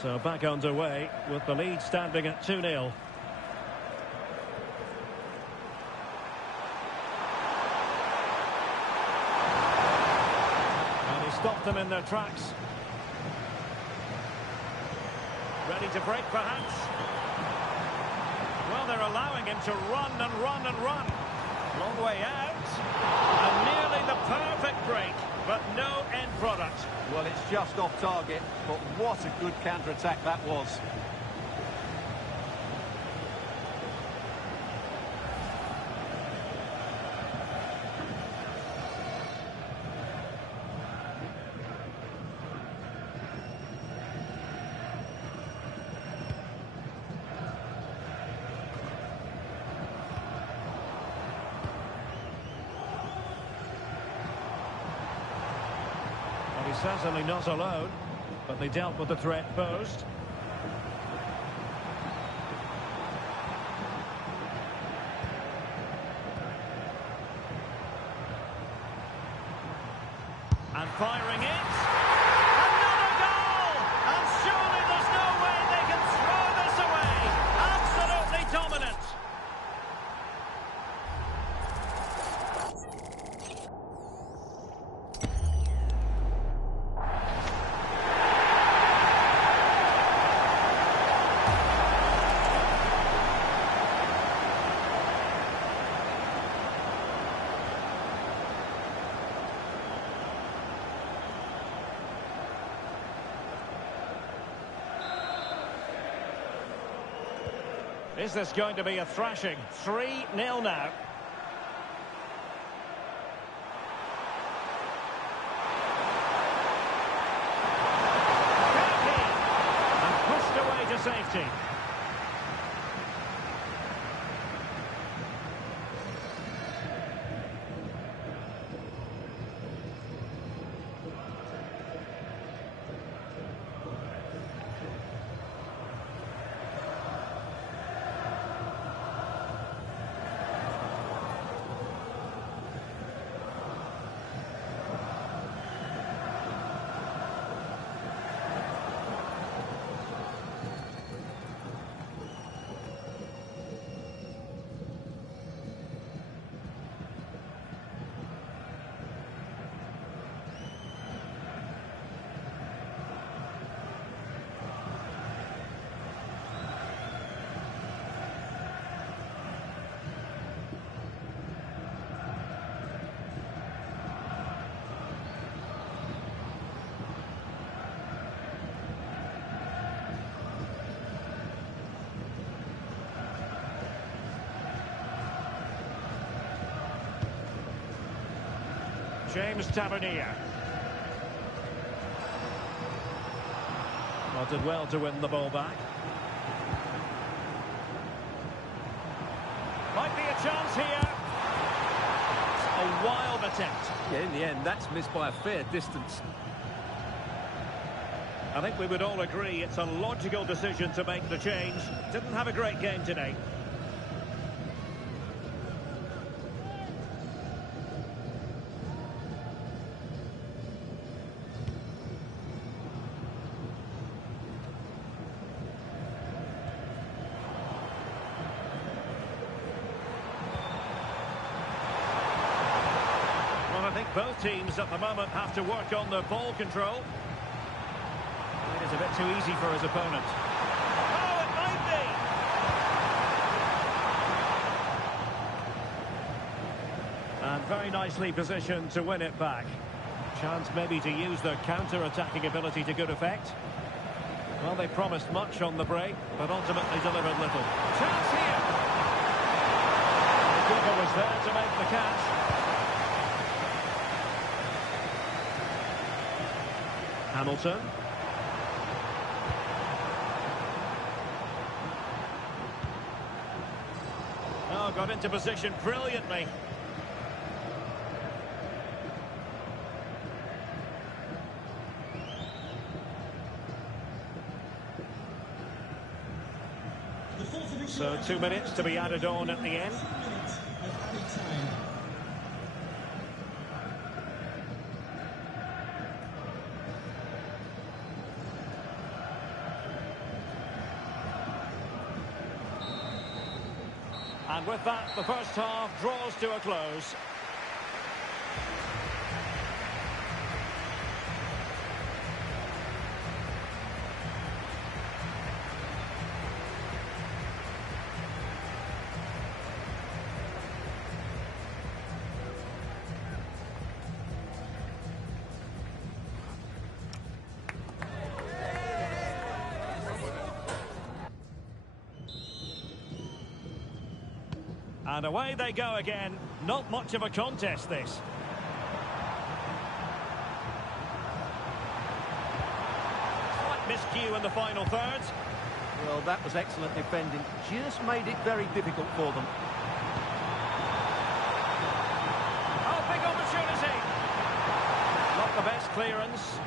So back underway with the lead standing at 2-0. Stopped them in their tracks. Ready to break, perhaps. Well, they're allowing him to run and run and run. Long way out. And nearly the perfect break, but no end product. Well, it's just off target, but what a good counter-attack that was. He's certainly not alone, but they dealt with the threat posed. And firing it. Another goal! And surely there's no way they can throw this away. Absolutely dominant. Is this going to be a thrashing? 3-0 now. And pushed away to safety. James Tavernier. Well, did well to win the ball back. Might be a chance here. A wild attempt. Yeah, in the end, that's missed by a fair distance. I think we would all agree it's a logical decision to make the change. Didn't have a great game today. I think both teams at the moment have to work on their ball control. It is a bit too easy for his opponent. Oh, it might be! And very nicely positioned to win it back. Chance maybe to use their counter-attacking ability to good effect. Well, they promised much on the break, but ultimately delivered little. Chance here! The keeper was there to make the catch. Hamilton. Oh, got into position brilliantly. So 2 minutes to be added on at the end. And with that, the first half draws to a close. And away they go again. Not much of a contest, this. Slight miscue in the final third. Well, that was excellent defending. Just made it very difficult for them. Oh, big opportunity. Not the best clearance.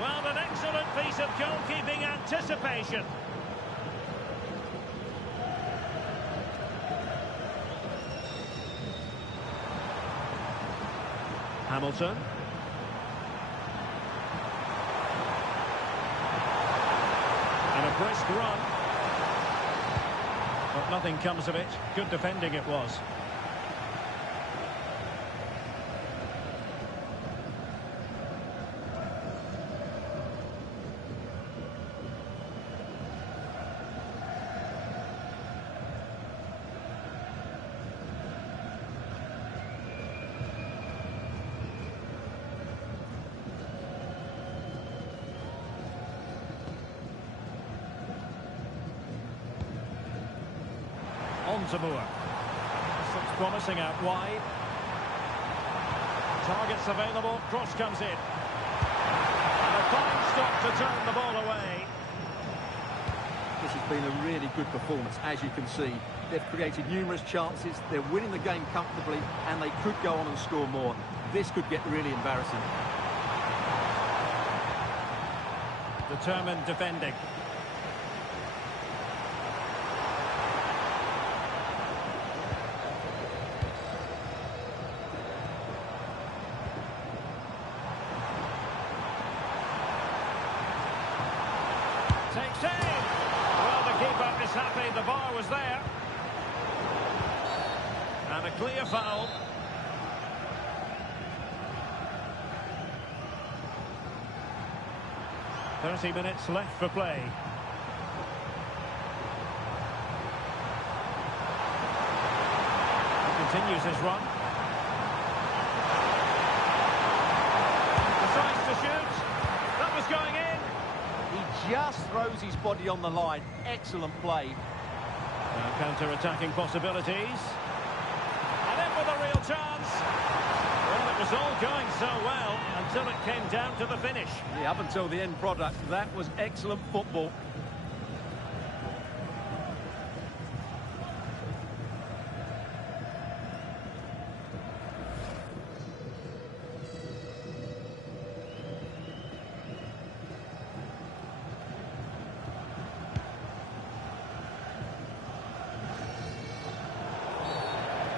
Well, an excellent piece of goalkeeping anticipation. Hamilton. And a brisk run. But nothing comes of it. Good defending it was. Zamora. This looks promising out wide. Targets available, cross comes in. And a fine stop to turn the ball away. This has been a really good performance, as you can see. They've created numerous chances, they're winning the game comfortably, and they could go on and score more. This could get really embarrassing. Determined defending. Takes aim. Well, the keeper is happy the bar was there. And a clear foul. "30 minutes left for play." He continues his run. Decides to shoot. That was going in. He just throws his body on the line. Excellent play. Now counter-attacking possibilities. And in with a real chance. Well, it was all going so well until it came down to the finish. Yeah, up until the end product, that was excellent football.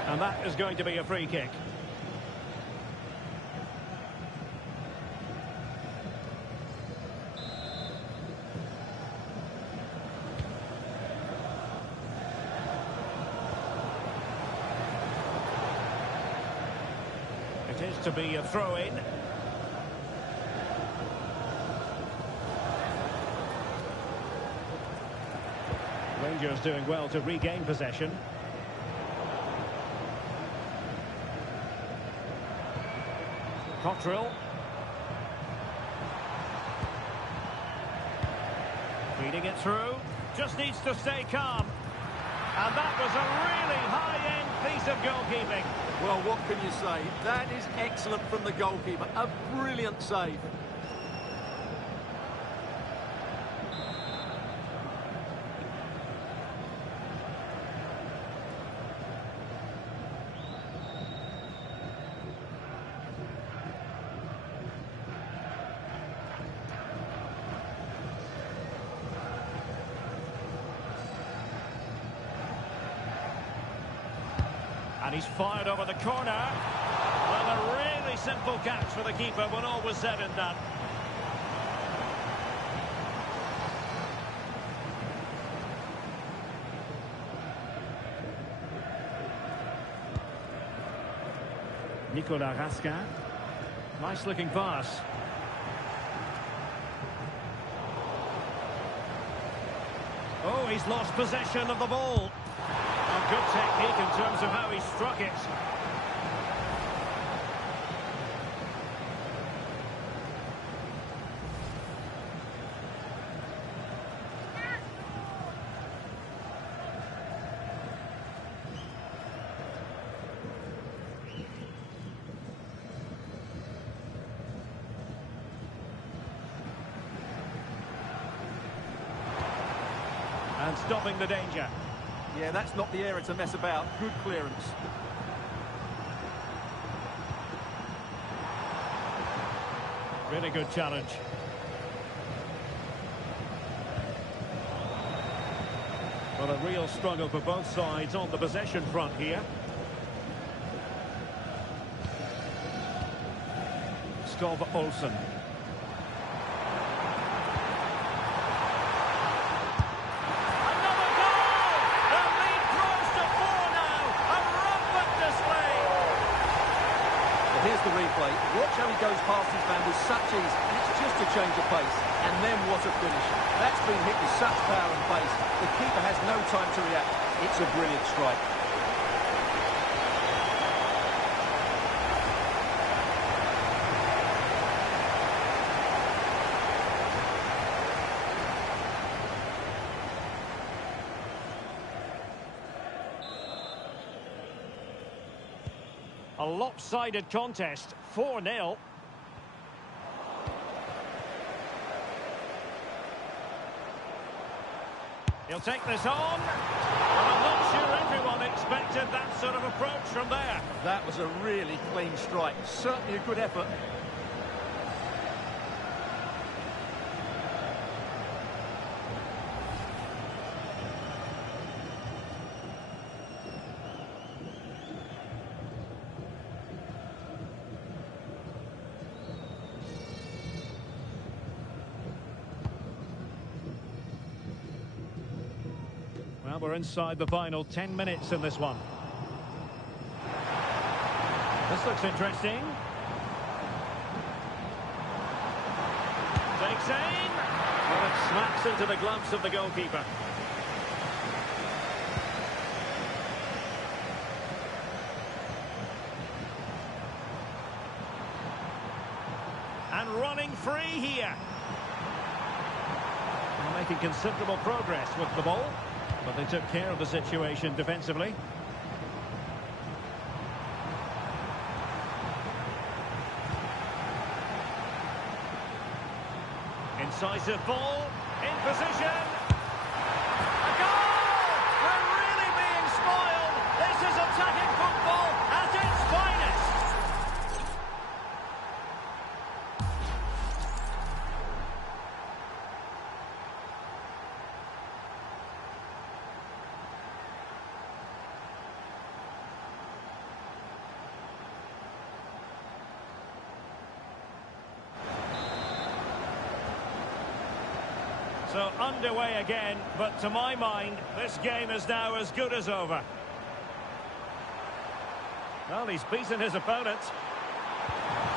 And that is going to be a free kick. It is to be a throw-in. Rangers doing well to regain possession. Cottrell. Feeding it through. Just needs to stay calm. And that was a really high-end piece of goalkeeping. Well, what can you say? That is excellent from the goalkeeper. A brilliant save. And he's fired over the corner. Well, a really simple catch for the keeper when all was said and done. Nicolas Raskin. Nice looking pass. Oh, he's lost possession of the ball. Good technique in terms of how he struck it. And stopping the danger. Yeah, that's not the area to mess about. Good clearance. Really good challenge. Well, a real struggle for both sides on the possession front here. Skov Olsen. Here's the replay. Watch how he goes past his man with such ease. And it's just a change of pace. And then what a finish. That's been hit with such power and pace. The keeper has no time to react. It's a brilliant strike. A lopsided contest, 4-0. He'll take this on. And I'm not sure everyone expected that sort of approach from there. That was a really clean strike. Certainly a good effort. Well, we're inside the final 10 minutes in this one. This looks interesting. Takes aim. Well, it smacks into the gloves of the goalkeeper. And running free here. Well, making considerable progress with the ball. But they took care of the situation defensively. Incisive ball, in position. A goal! We're really being spoiled. This is attacking football at its finest. So underway again, but to my mind, this game is now as good as over. Well, he's beaten his opponent.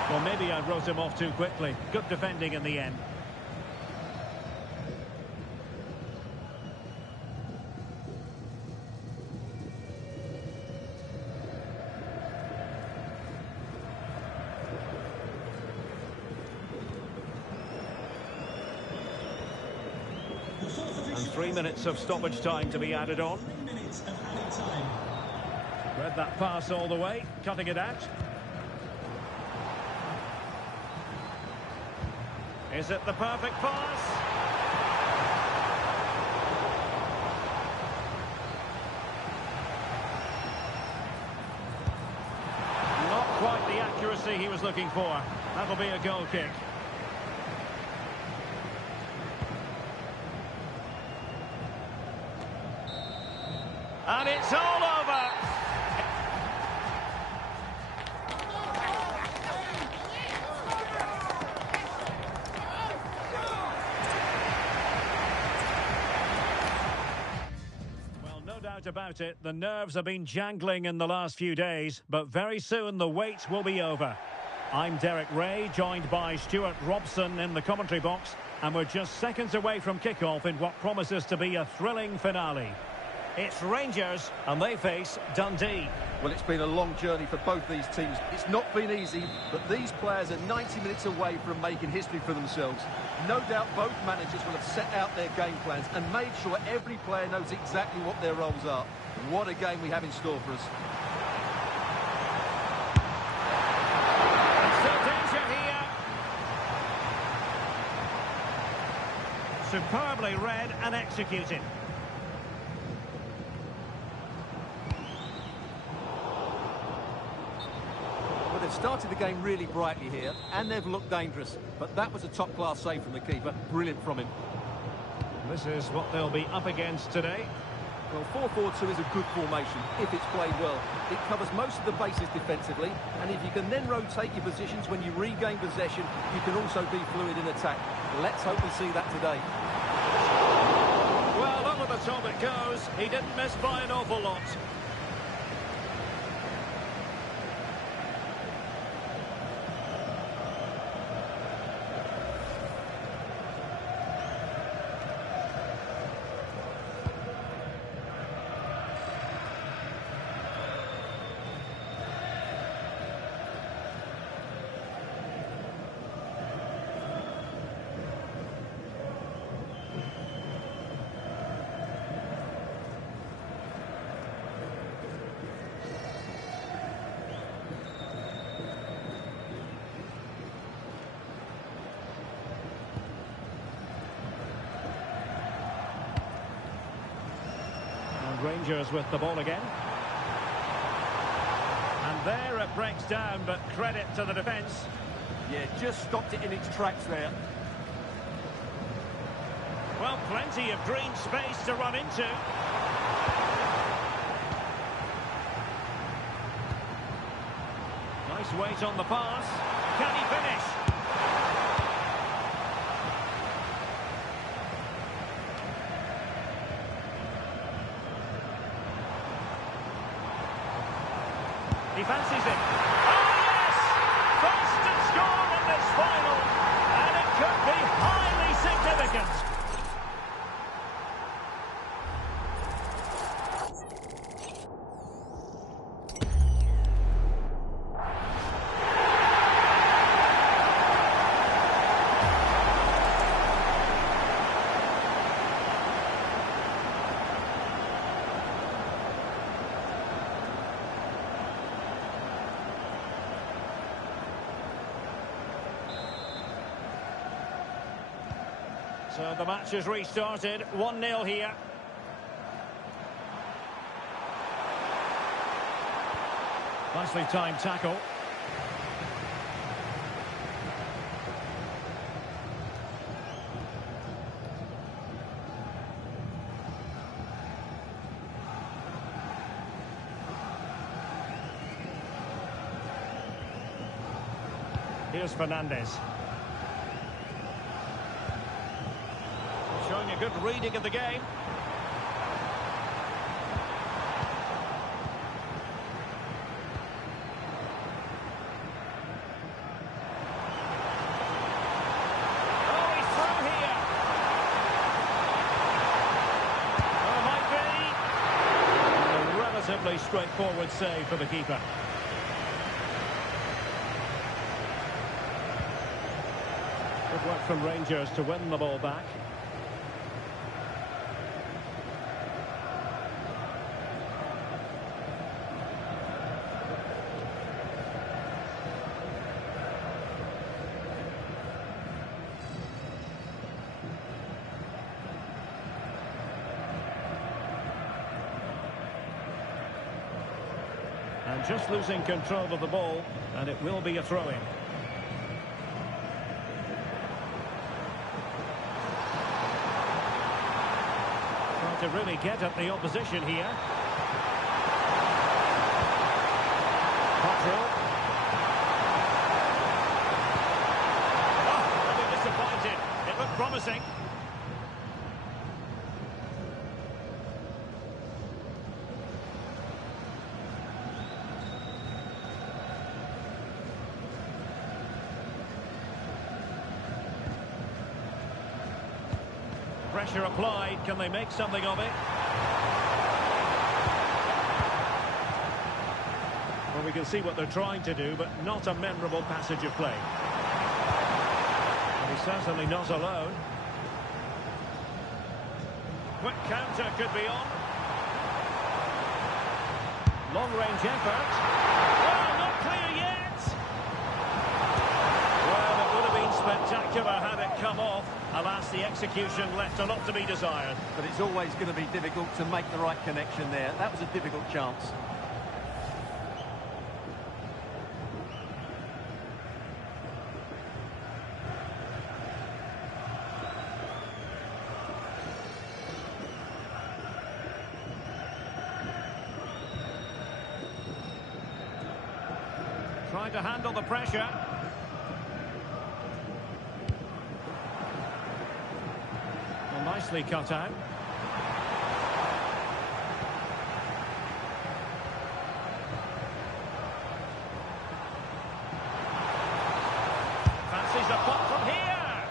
Well, maybe I wrote him off too quickly. Good defending in the end. And 3 minutes of stoppage time to be added on. 3 minutes of added time. Read that pass all the way, cutting it out. Is it the perfect pass? Not quite the accuracy he was looking for. That'll be a goal kick. And it's all over. Well, no doubt about it, the nerves have been jangling in the last few days, but very soon the wait will be over. I'm Derek Ray, joined by Stuart Robson in the commentary box, and we're just seconds away from kickoff in what promises to be a thrilling finale. It's Rangers, and they face Dundee. Well, it's been a long journey for both these teams. It's not been easy, but these players are 90 minutes away from making history for themselves. No doubt both managers will have set out their game plans and made sure every player knows exactly what their roles are. What a game we have in store for us. Still danger here. Superbly read and executed. They've started the game really brightly here, and they've looked dangerous. But that was a top-class save from the keeper. Brilliant from him. This is what they'll be up against today. Well, 4-4-2 is a good formation, if it's played well. It covers most of the bases defensively, and if you can then rotate your positions when you regain possession, you can also be fluid in attack. Let's hope we see that today. Well, over the top it goes. He didn't miss by an awful lot. Rangers with the ball again. And there it breaks down, but credit to the defence. Yeah, just stopped it in its tracks there. Well, plenty of green space to run into. Nice weight on the pass. Can he finish? He fancies it. Oh, yes! First to score in this final. And it could be highly significant. So the match has restarted, 1-0 here. Nicely timed tackle. Here's Fernandes. Showing a good reading of the game. Oh, he's through here. Oh, might be. A relatively straightforward save for the keeper. Good work from Rangers to win the ball back. And just losing control of the ball, and it will be a throw-in. Trying to really get at the opposition here. Cottrell. Oh, a bit disappointed. It looked promising. Pressure applied. Can they make something of it? Well, we can see what they're trying to do, but not a memorable passage of play. And he's certainly not alone. Quick counter could be on. Long-range effort. Well, not clear yet. Well, it would have been spectacular had it come off. Alas, the execution left a lot to be desired. But it's always going to be difficult to make the right connection there. That was a difficult chance. Trying to handle the pressure. Nicely cut out. Fancies a pop from here.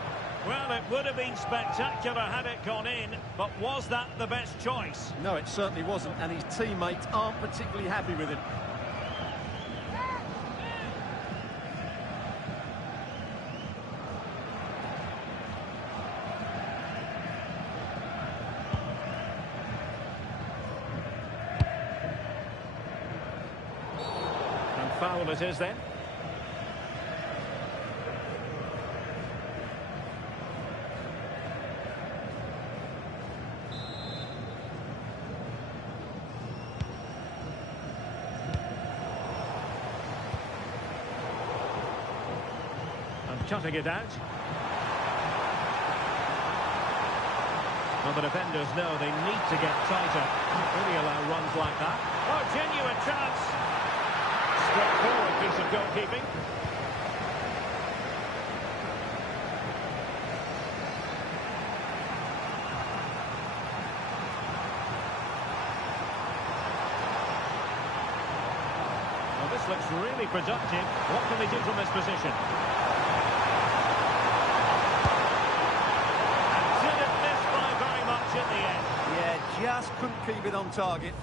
Well, it would have been spectacular had it gone in, but was that the best choice? No, it certainly wasn't, and his teammates aren't particularly happy with him. Foul it is then. cutting it out. Well, the defenders know they need to get tighter. Can't really allow runs like that. Oh, genuine chance. Straightforward piece of goalkeeping. Well, this looks really productive. What can they do from this position? In the end. Yeah, just couldn't keep it on target.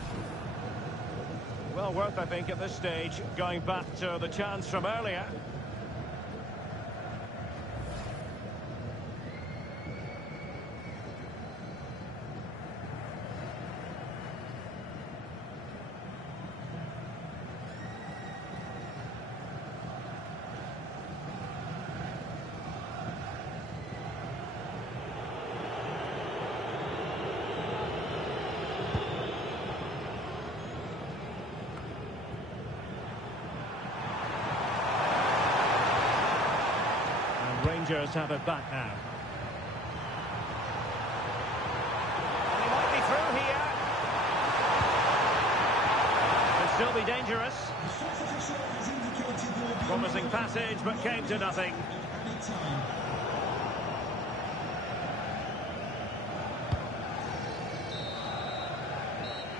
Well worth, I think, at this stage, going back to the chance from earlier. Rangers have it back now. And he might be through here. Could still be dangerous. Promising passage, but came to nothing.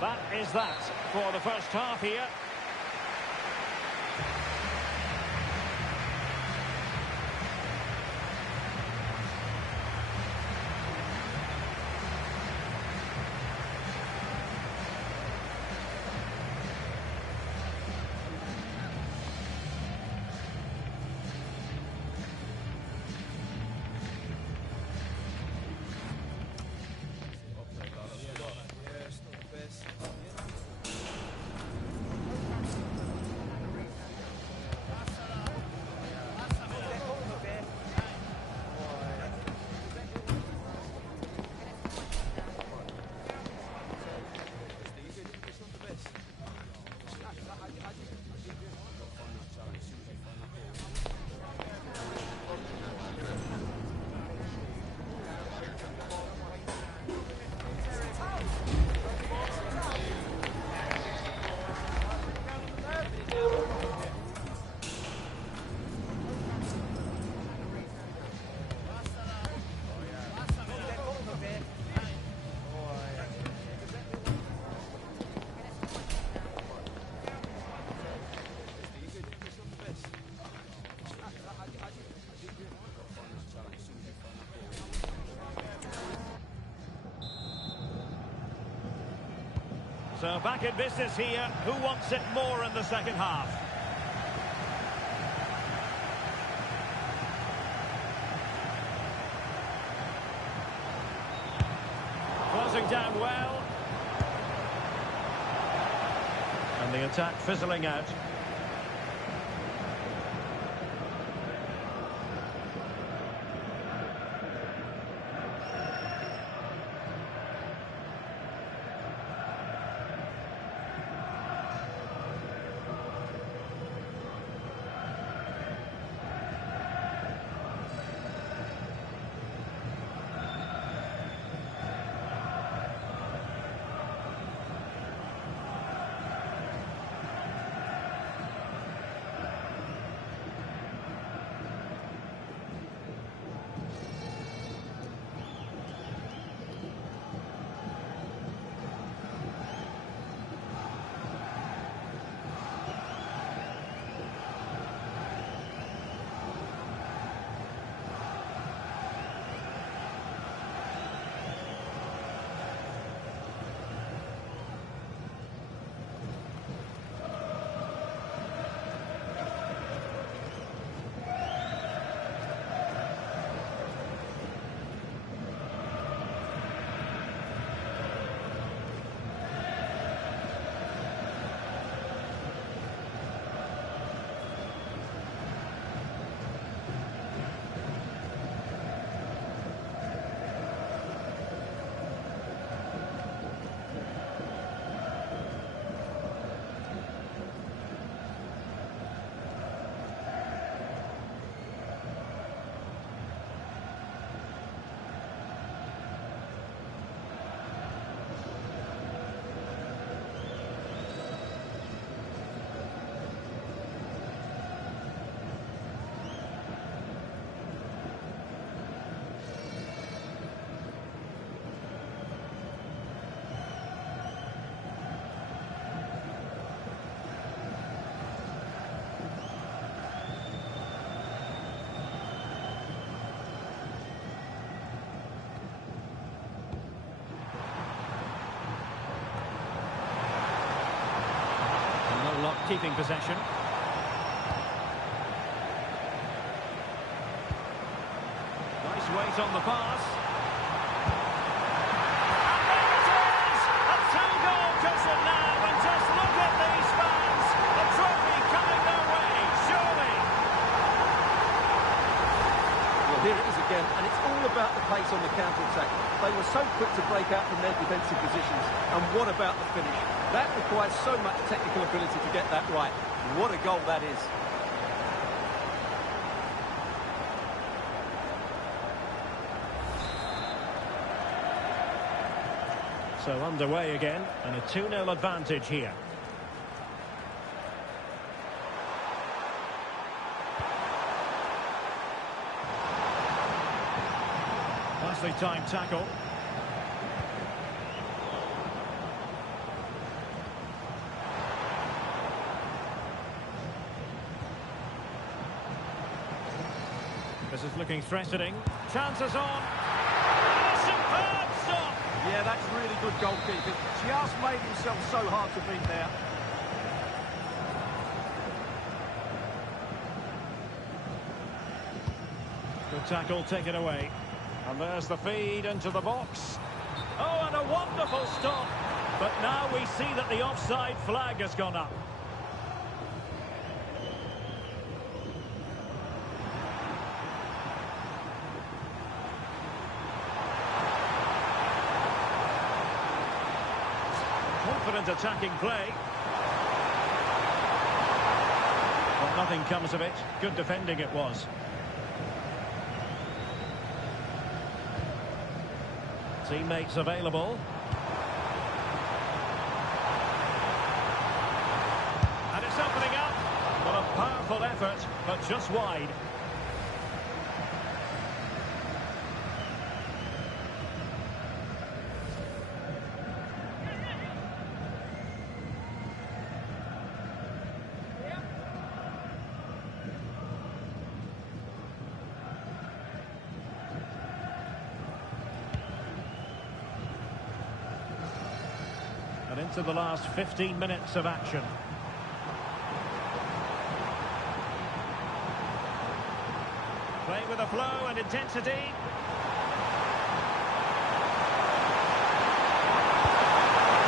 That is that for the first half here. So back in business here. Who wants it more in the second half? Closing down well. And the attack fizzling out. keeping possession. Nice weight on the pass. And there it is! A two-goal cushion now, and just look at these fans! A trophy coming their way, surely! Well, here it is again, and it's all about the pace on the counter-attack. They were so quick to break out from their defensive positions, and what about the finish? That requires so much technical ability to get that right. What a goal that is. So underway again, and a 2-0 advantage here. Nicely timed tackle. This is looking threatening. Chances on. Superb stop! Yeah, that's really good goalkeeping. Just made himself so hard to beat there. Good tackle taken away. And there's the feed into the box. Oh, and a wonderful stop. But now we see that the offside flag has gone up. Confident attacking play. But nothing comes of it. Good defending it was. Teammates available. And it's opening up. Well, a powerful effort, but just wide. And into the last 15 minutes of action. Playing with a flow and intensity.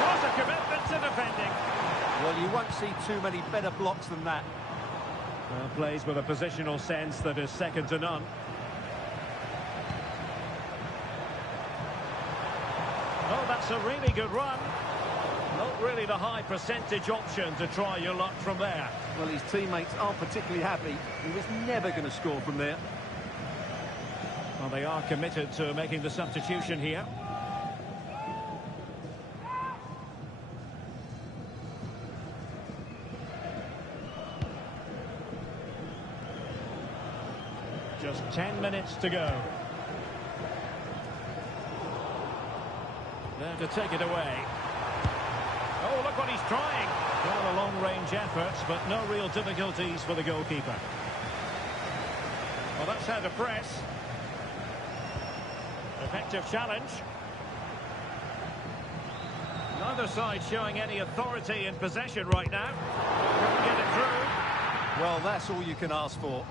What a commitment to defending. Well, you won't see too many better blocks than that. Well, plays with a positional sense that is second to none. Oh, that's a really good run. Not really the high percentage option to try your luck from there. Well, his teammates aren't particularly happy. He was never going to score from there. Well, they are committed to making the substitution here. Just 10 minutes to go. There to take it away. Oh, look what he's trying. Well, a long-range effort, but no real difficulties for the goalkeeper. Well, that's how to press. Effective challenge. Neither side showing any authority in possession right now. Couldn't get it through. Well, that's all you can ask for.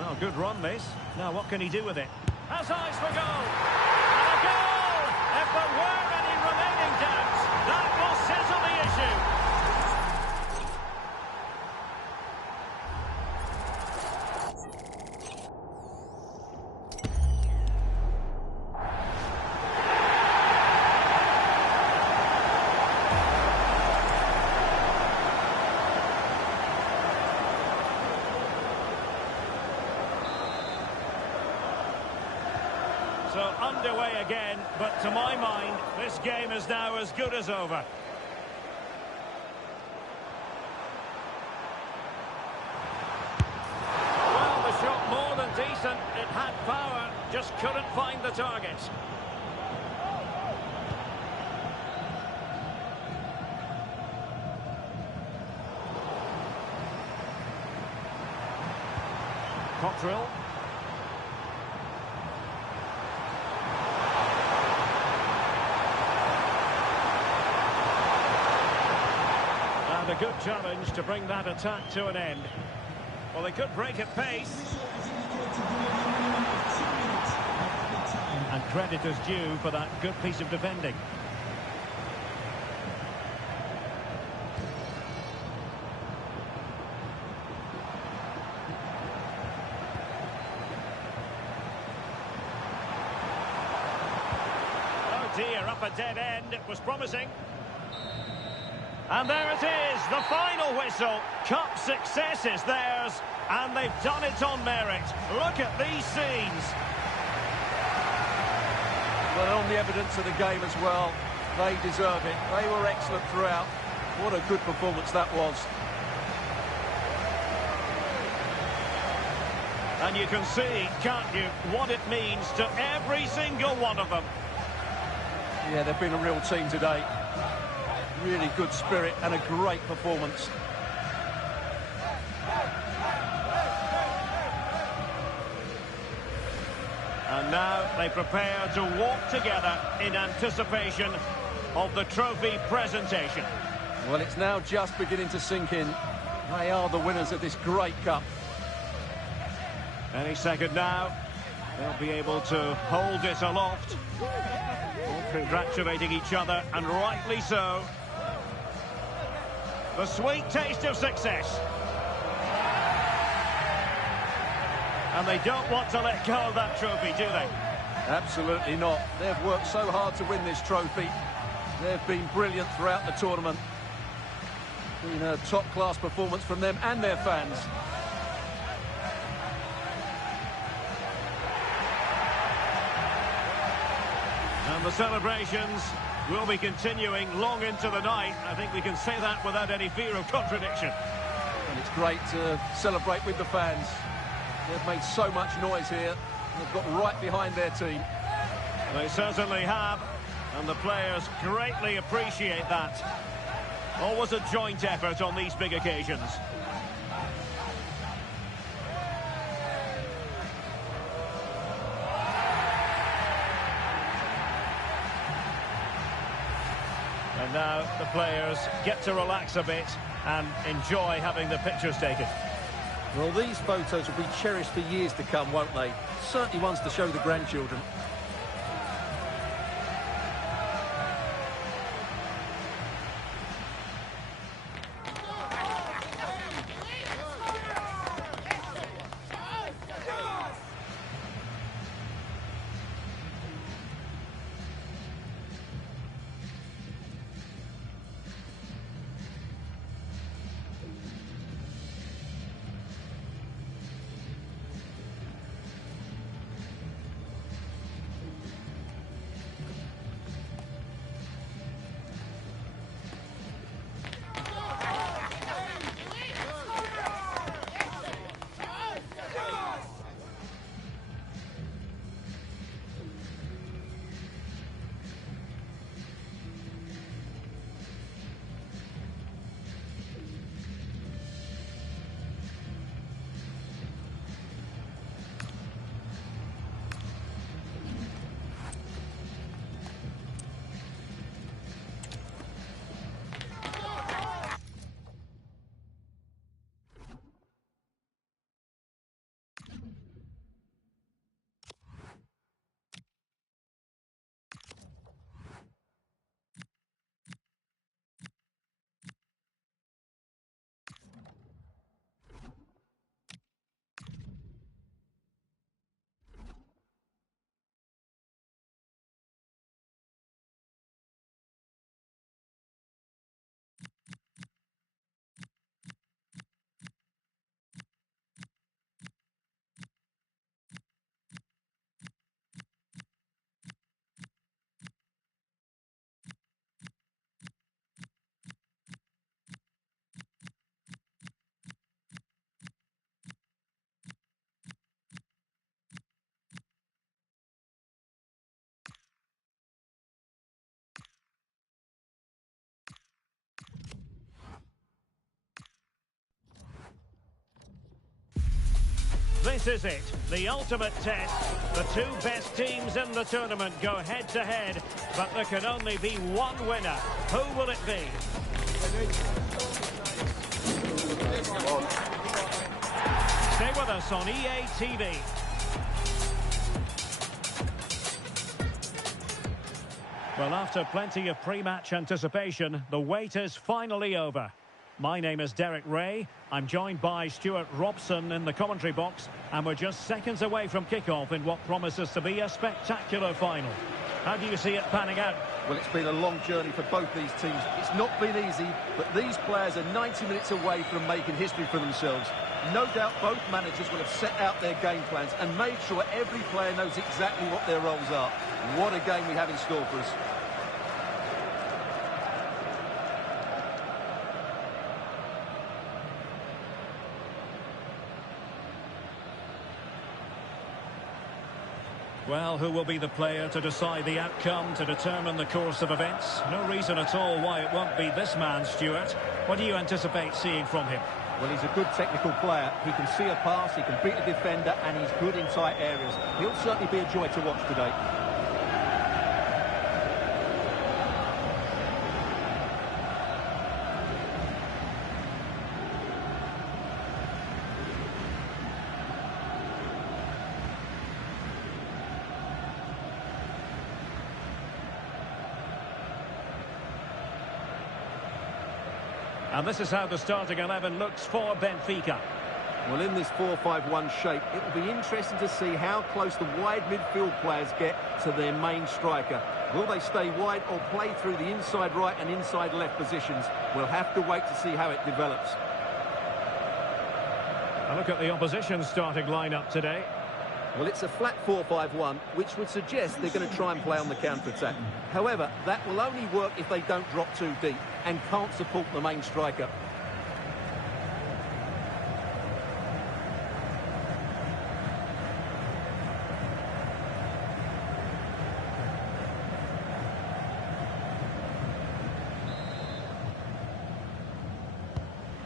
Well, good run, this. Now, what can he do with it? Has eyes for goal! And a goal! If there were any remaining doubts, that will settle the issue. So underway again, but to my mind, this game is now as good as over. Well, the shot more than decent. It had power, just couldn't find the target. Cottrell. And a good challenge to bring that attack to an end. Well, they could break at pace. And credit is due for that good piece of defending. Oh dear, up a dead end. It was promising. And there it is, the final whistle. Cup success is theirs, and they've done it on merit. Look at these scenes. Well, on the evidence of the game as well, they deserve it. They were excellent throughout. What a good performance that was. And you can see, can't you, what it means to every single one of them. Yeah, they've been a real team today. Really good spirit and a great performance. And now they prepare to walk together in anticipation of the trophy presentation. Well, it's now just beginning to sink in. They are the winners of this great cup. Any second now, they'll be able to hold it aloft. All congratulating each other, and rightly so. The sweet taste of success. And they don't want to let go of that trophy, do they? Absolutely not. They've worked so hard to win this trophy. They've been brilliant throughout the tournament. Been a top-class performance from them and their fans. And the celebrations will be continuing long into the night. I think we can say that without any fear of contradiction. And it's great to celebrate with the fans. They've made so much noise here. They've got right behind their team. They certainly have, and the players greatly appreciate that. Always a joint effort on these big occasions. And now the players get to relax a bit and enjoy having the pictures taken. Well, these photos will be cherished for years to come, won't they? Certainly ones to show the grandchildren. This is it, the ultimate test. The two best teams in the tournament go head-to-head, but there can only be one winner. Who will it be? us on EA TV. Well, after plenty of pre-match anticipation, the wait is finally over. My name is Derek Ray. I'm joined by Stuart Robson in the commentary box, and we're just seconds away from kick-off in what promises to be a spectacular final. How do you see it panning out? Well, it's been a long journey for both these teams. It's not been easy, but these players are 90 minutes away from making history for themselves. No doubt both managers will have set out their game plans and made sure every player knows exactly what their roles are. What a game we have in store for us. Well, who will be the player to decide the outcome, to determine the course of events? No reason at all why it won't be this man, Stuart. What do you anticipate seeing from him? Well, he's a good technical player. He can see a pass, he can beat a defender, and he's good in tight areas. He'll certainly be a joy to watch today. And this is how the starting 11 looks for Benfica. Well, in this 4-5-1 shape, it will be interesting to see how close the wide midfield players get to their main striker. Will they stay wide or play through the inside right and inside left positions? We'll have to wait to see how it develops. A look at the opposition starting lineup today. Well, it's a flat 4-5-1, which would suggest they're going to try and play on the counter-attack. However, that will only work if they don't drop too deep and can't support the main striker.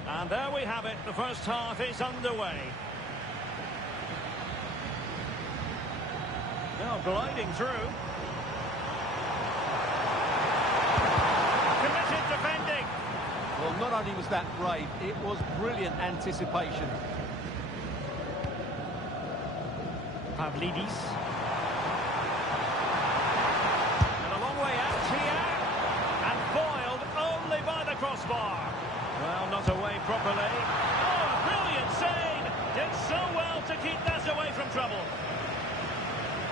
And there we have it. The first half is underway. Now gliding through. Committed defending. Well, not only was that brave, it was brilliant anticipation. Pavlidis. And a long way out here. And foiled only by the crossbar. Well, not away properly. Oh, a brilliant save. Did so well to keep that away from trouble.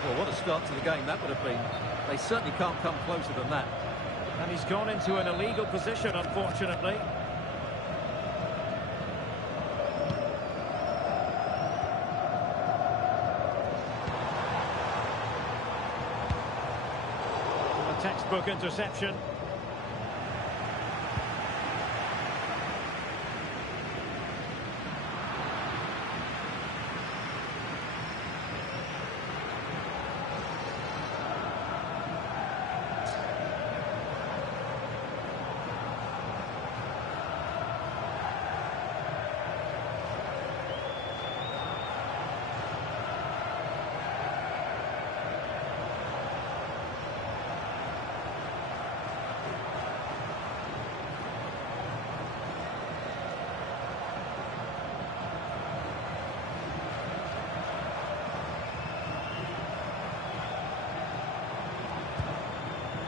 Well, what a start to the game that would have been. They certainly can't come closer than that. And he's gone into an illegal position, unfortunately. A textbook interception.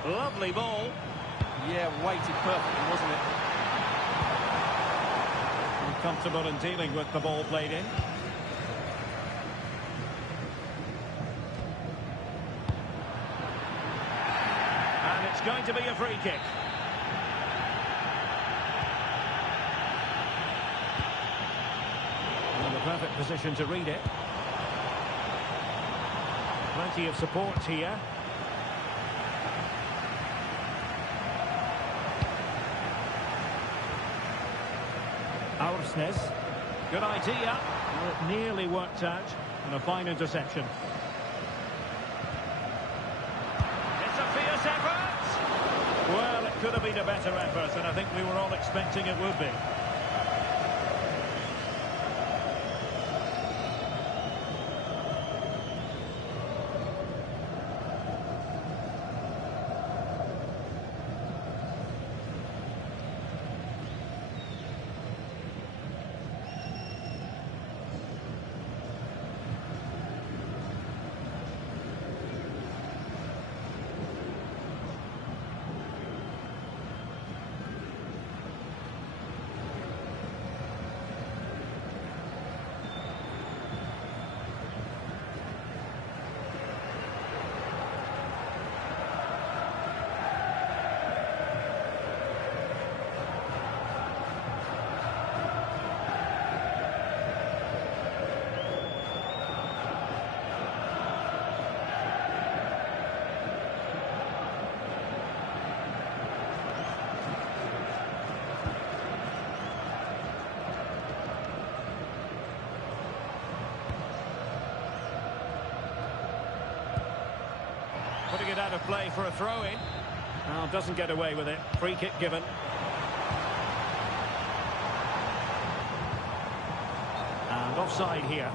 Lovely ball. Yeah, weighted perfectly, wasn't it? Comfortable in dealing with the ball played in. And it's going to be a free kick. In the perfect position to read it. Plenty of support here. Aursnes. Good idea. Well, it nearly worked out. And a fine interception. It's a fierce effort. Well, it could have been a better effort, and I think we were all expecting it would be. Putting it out of play for a throw-in. Well, doesn't get away with it. Free kick given. And offside here.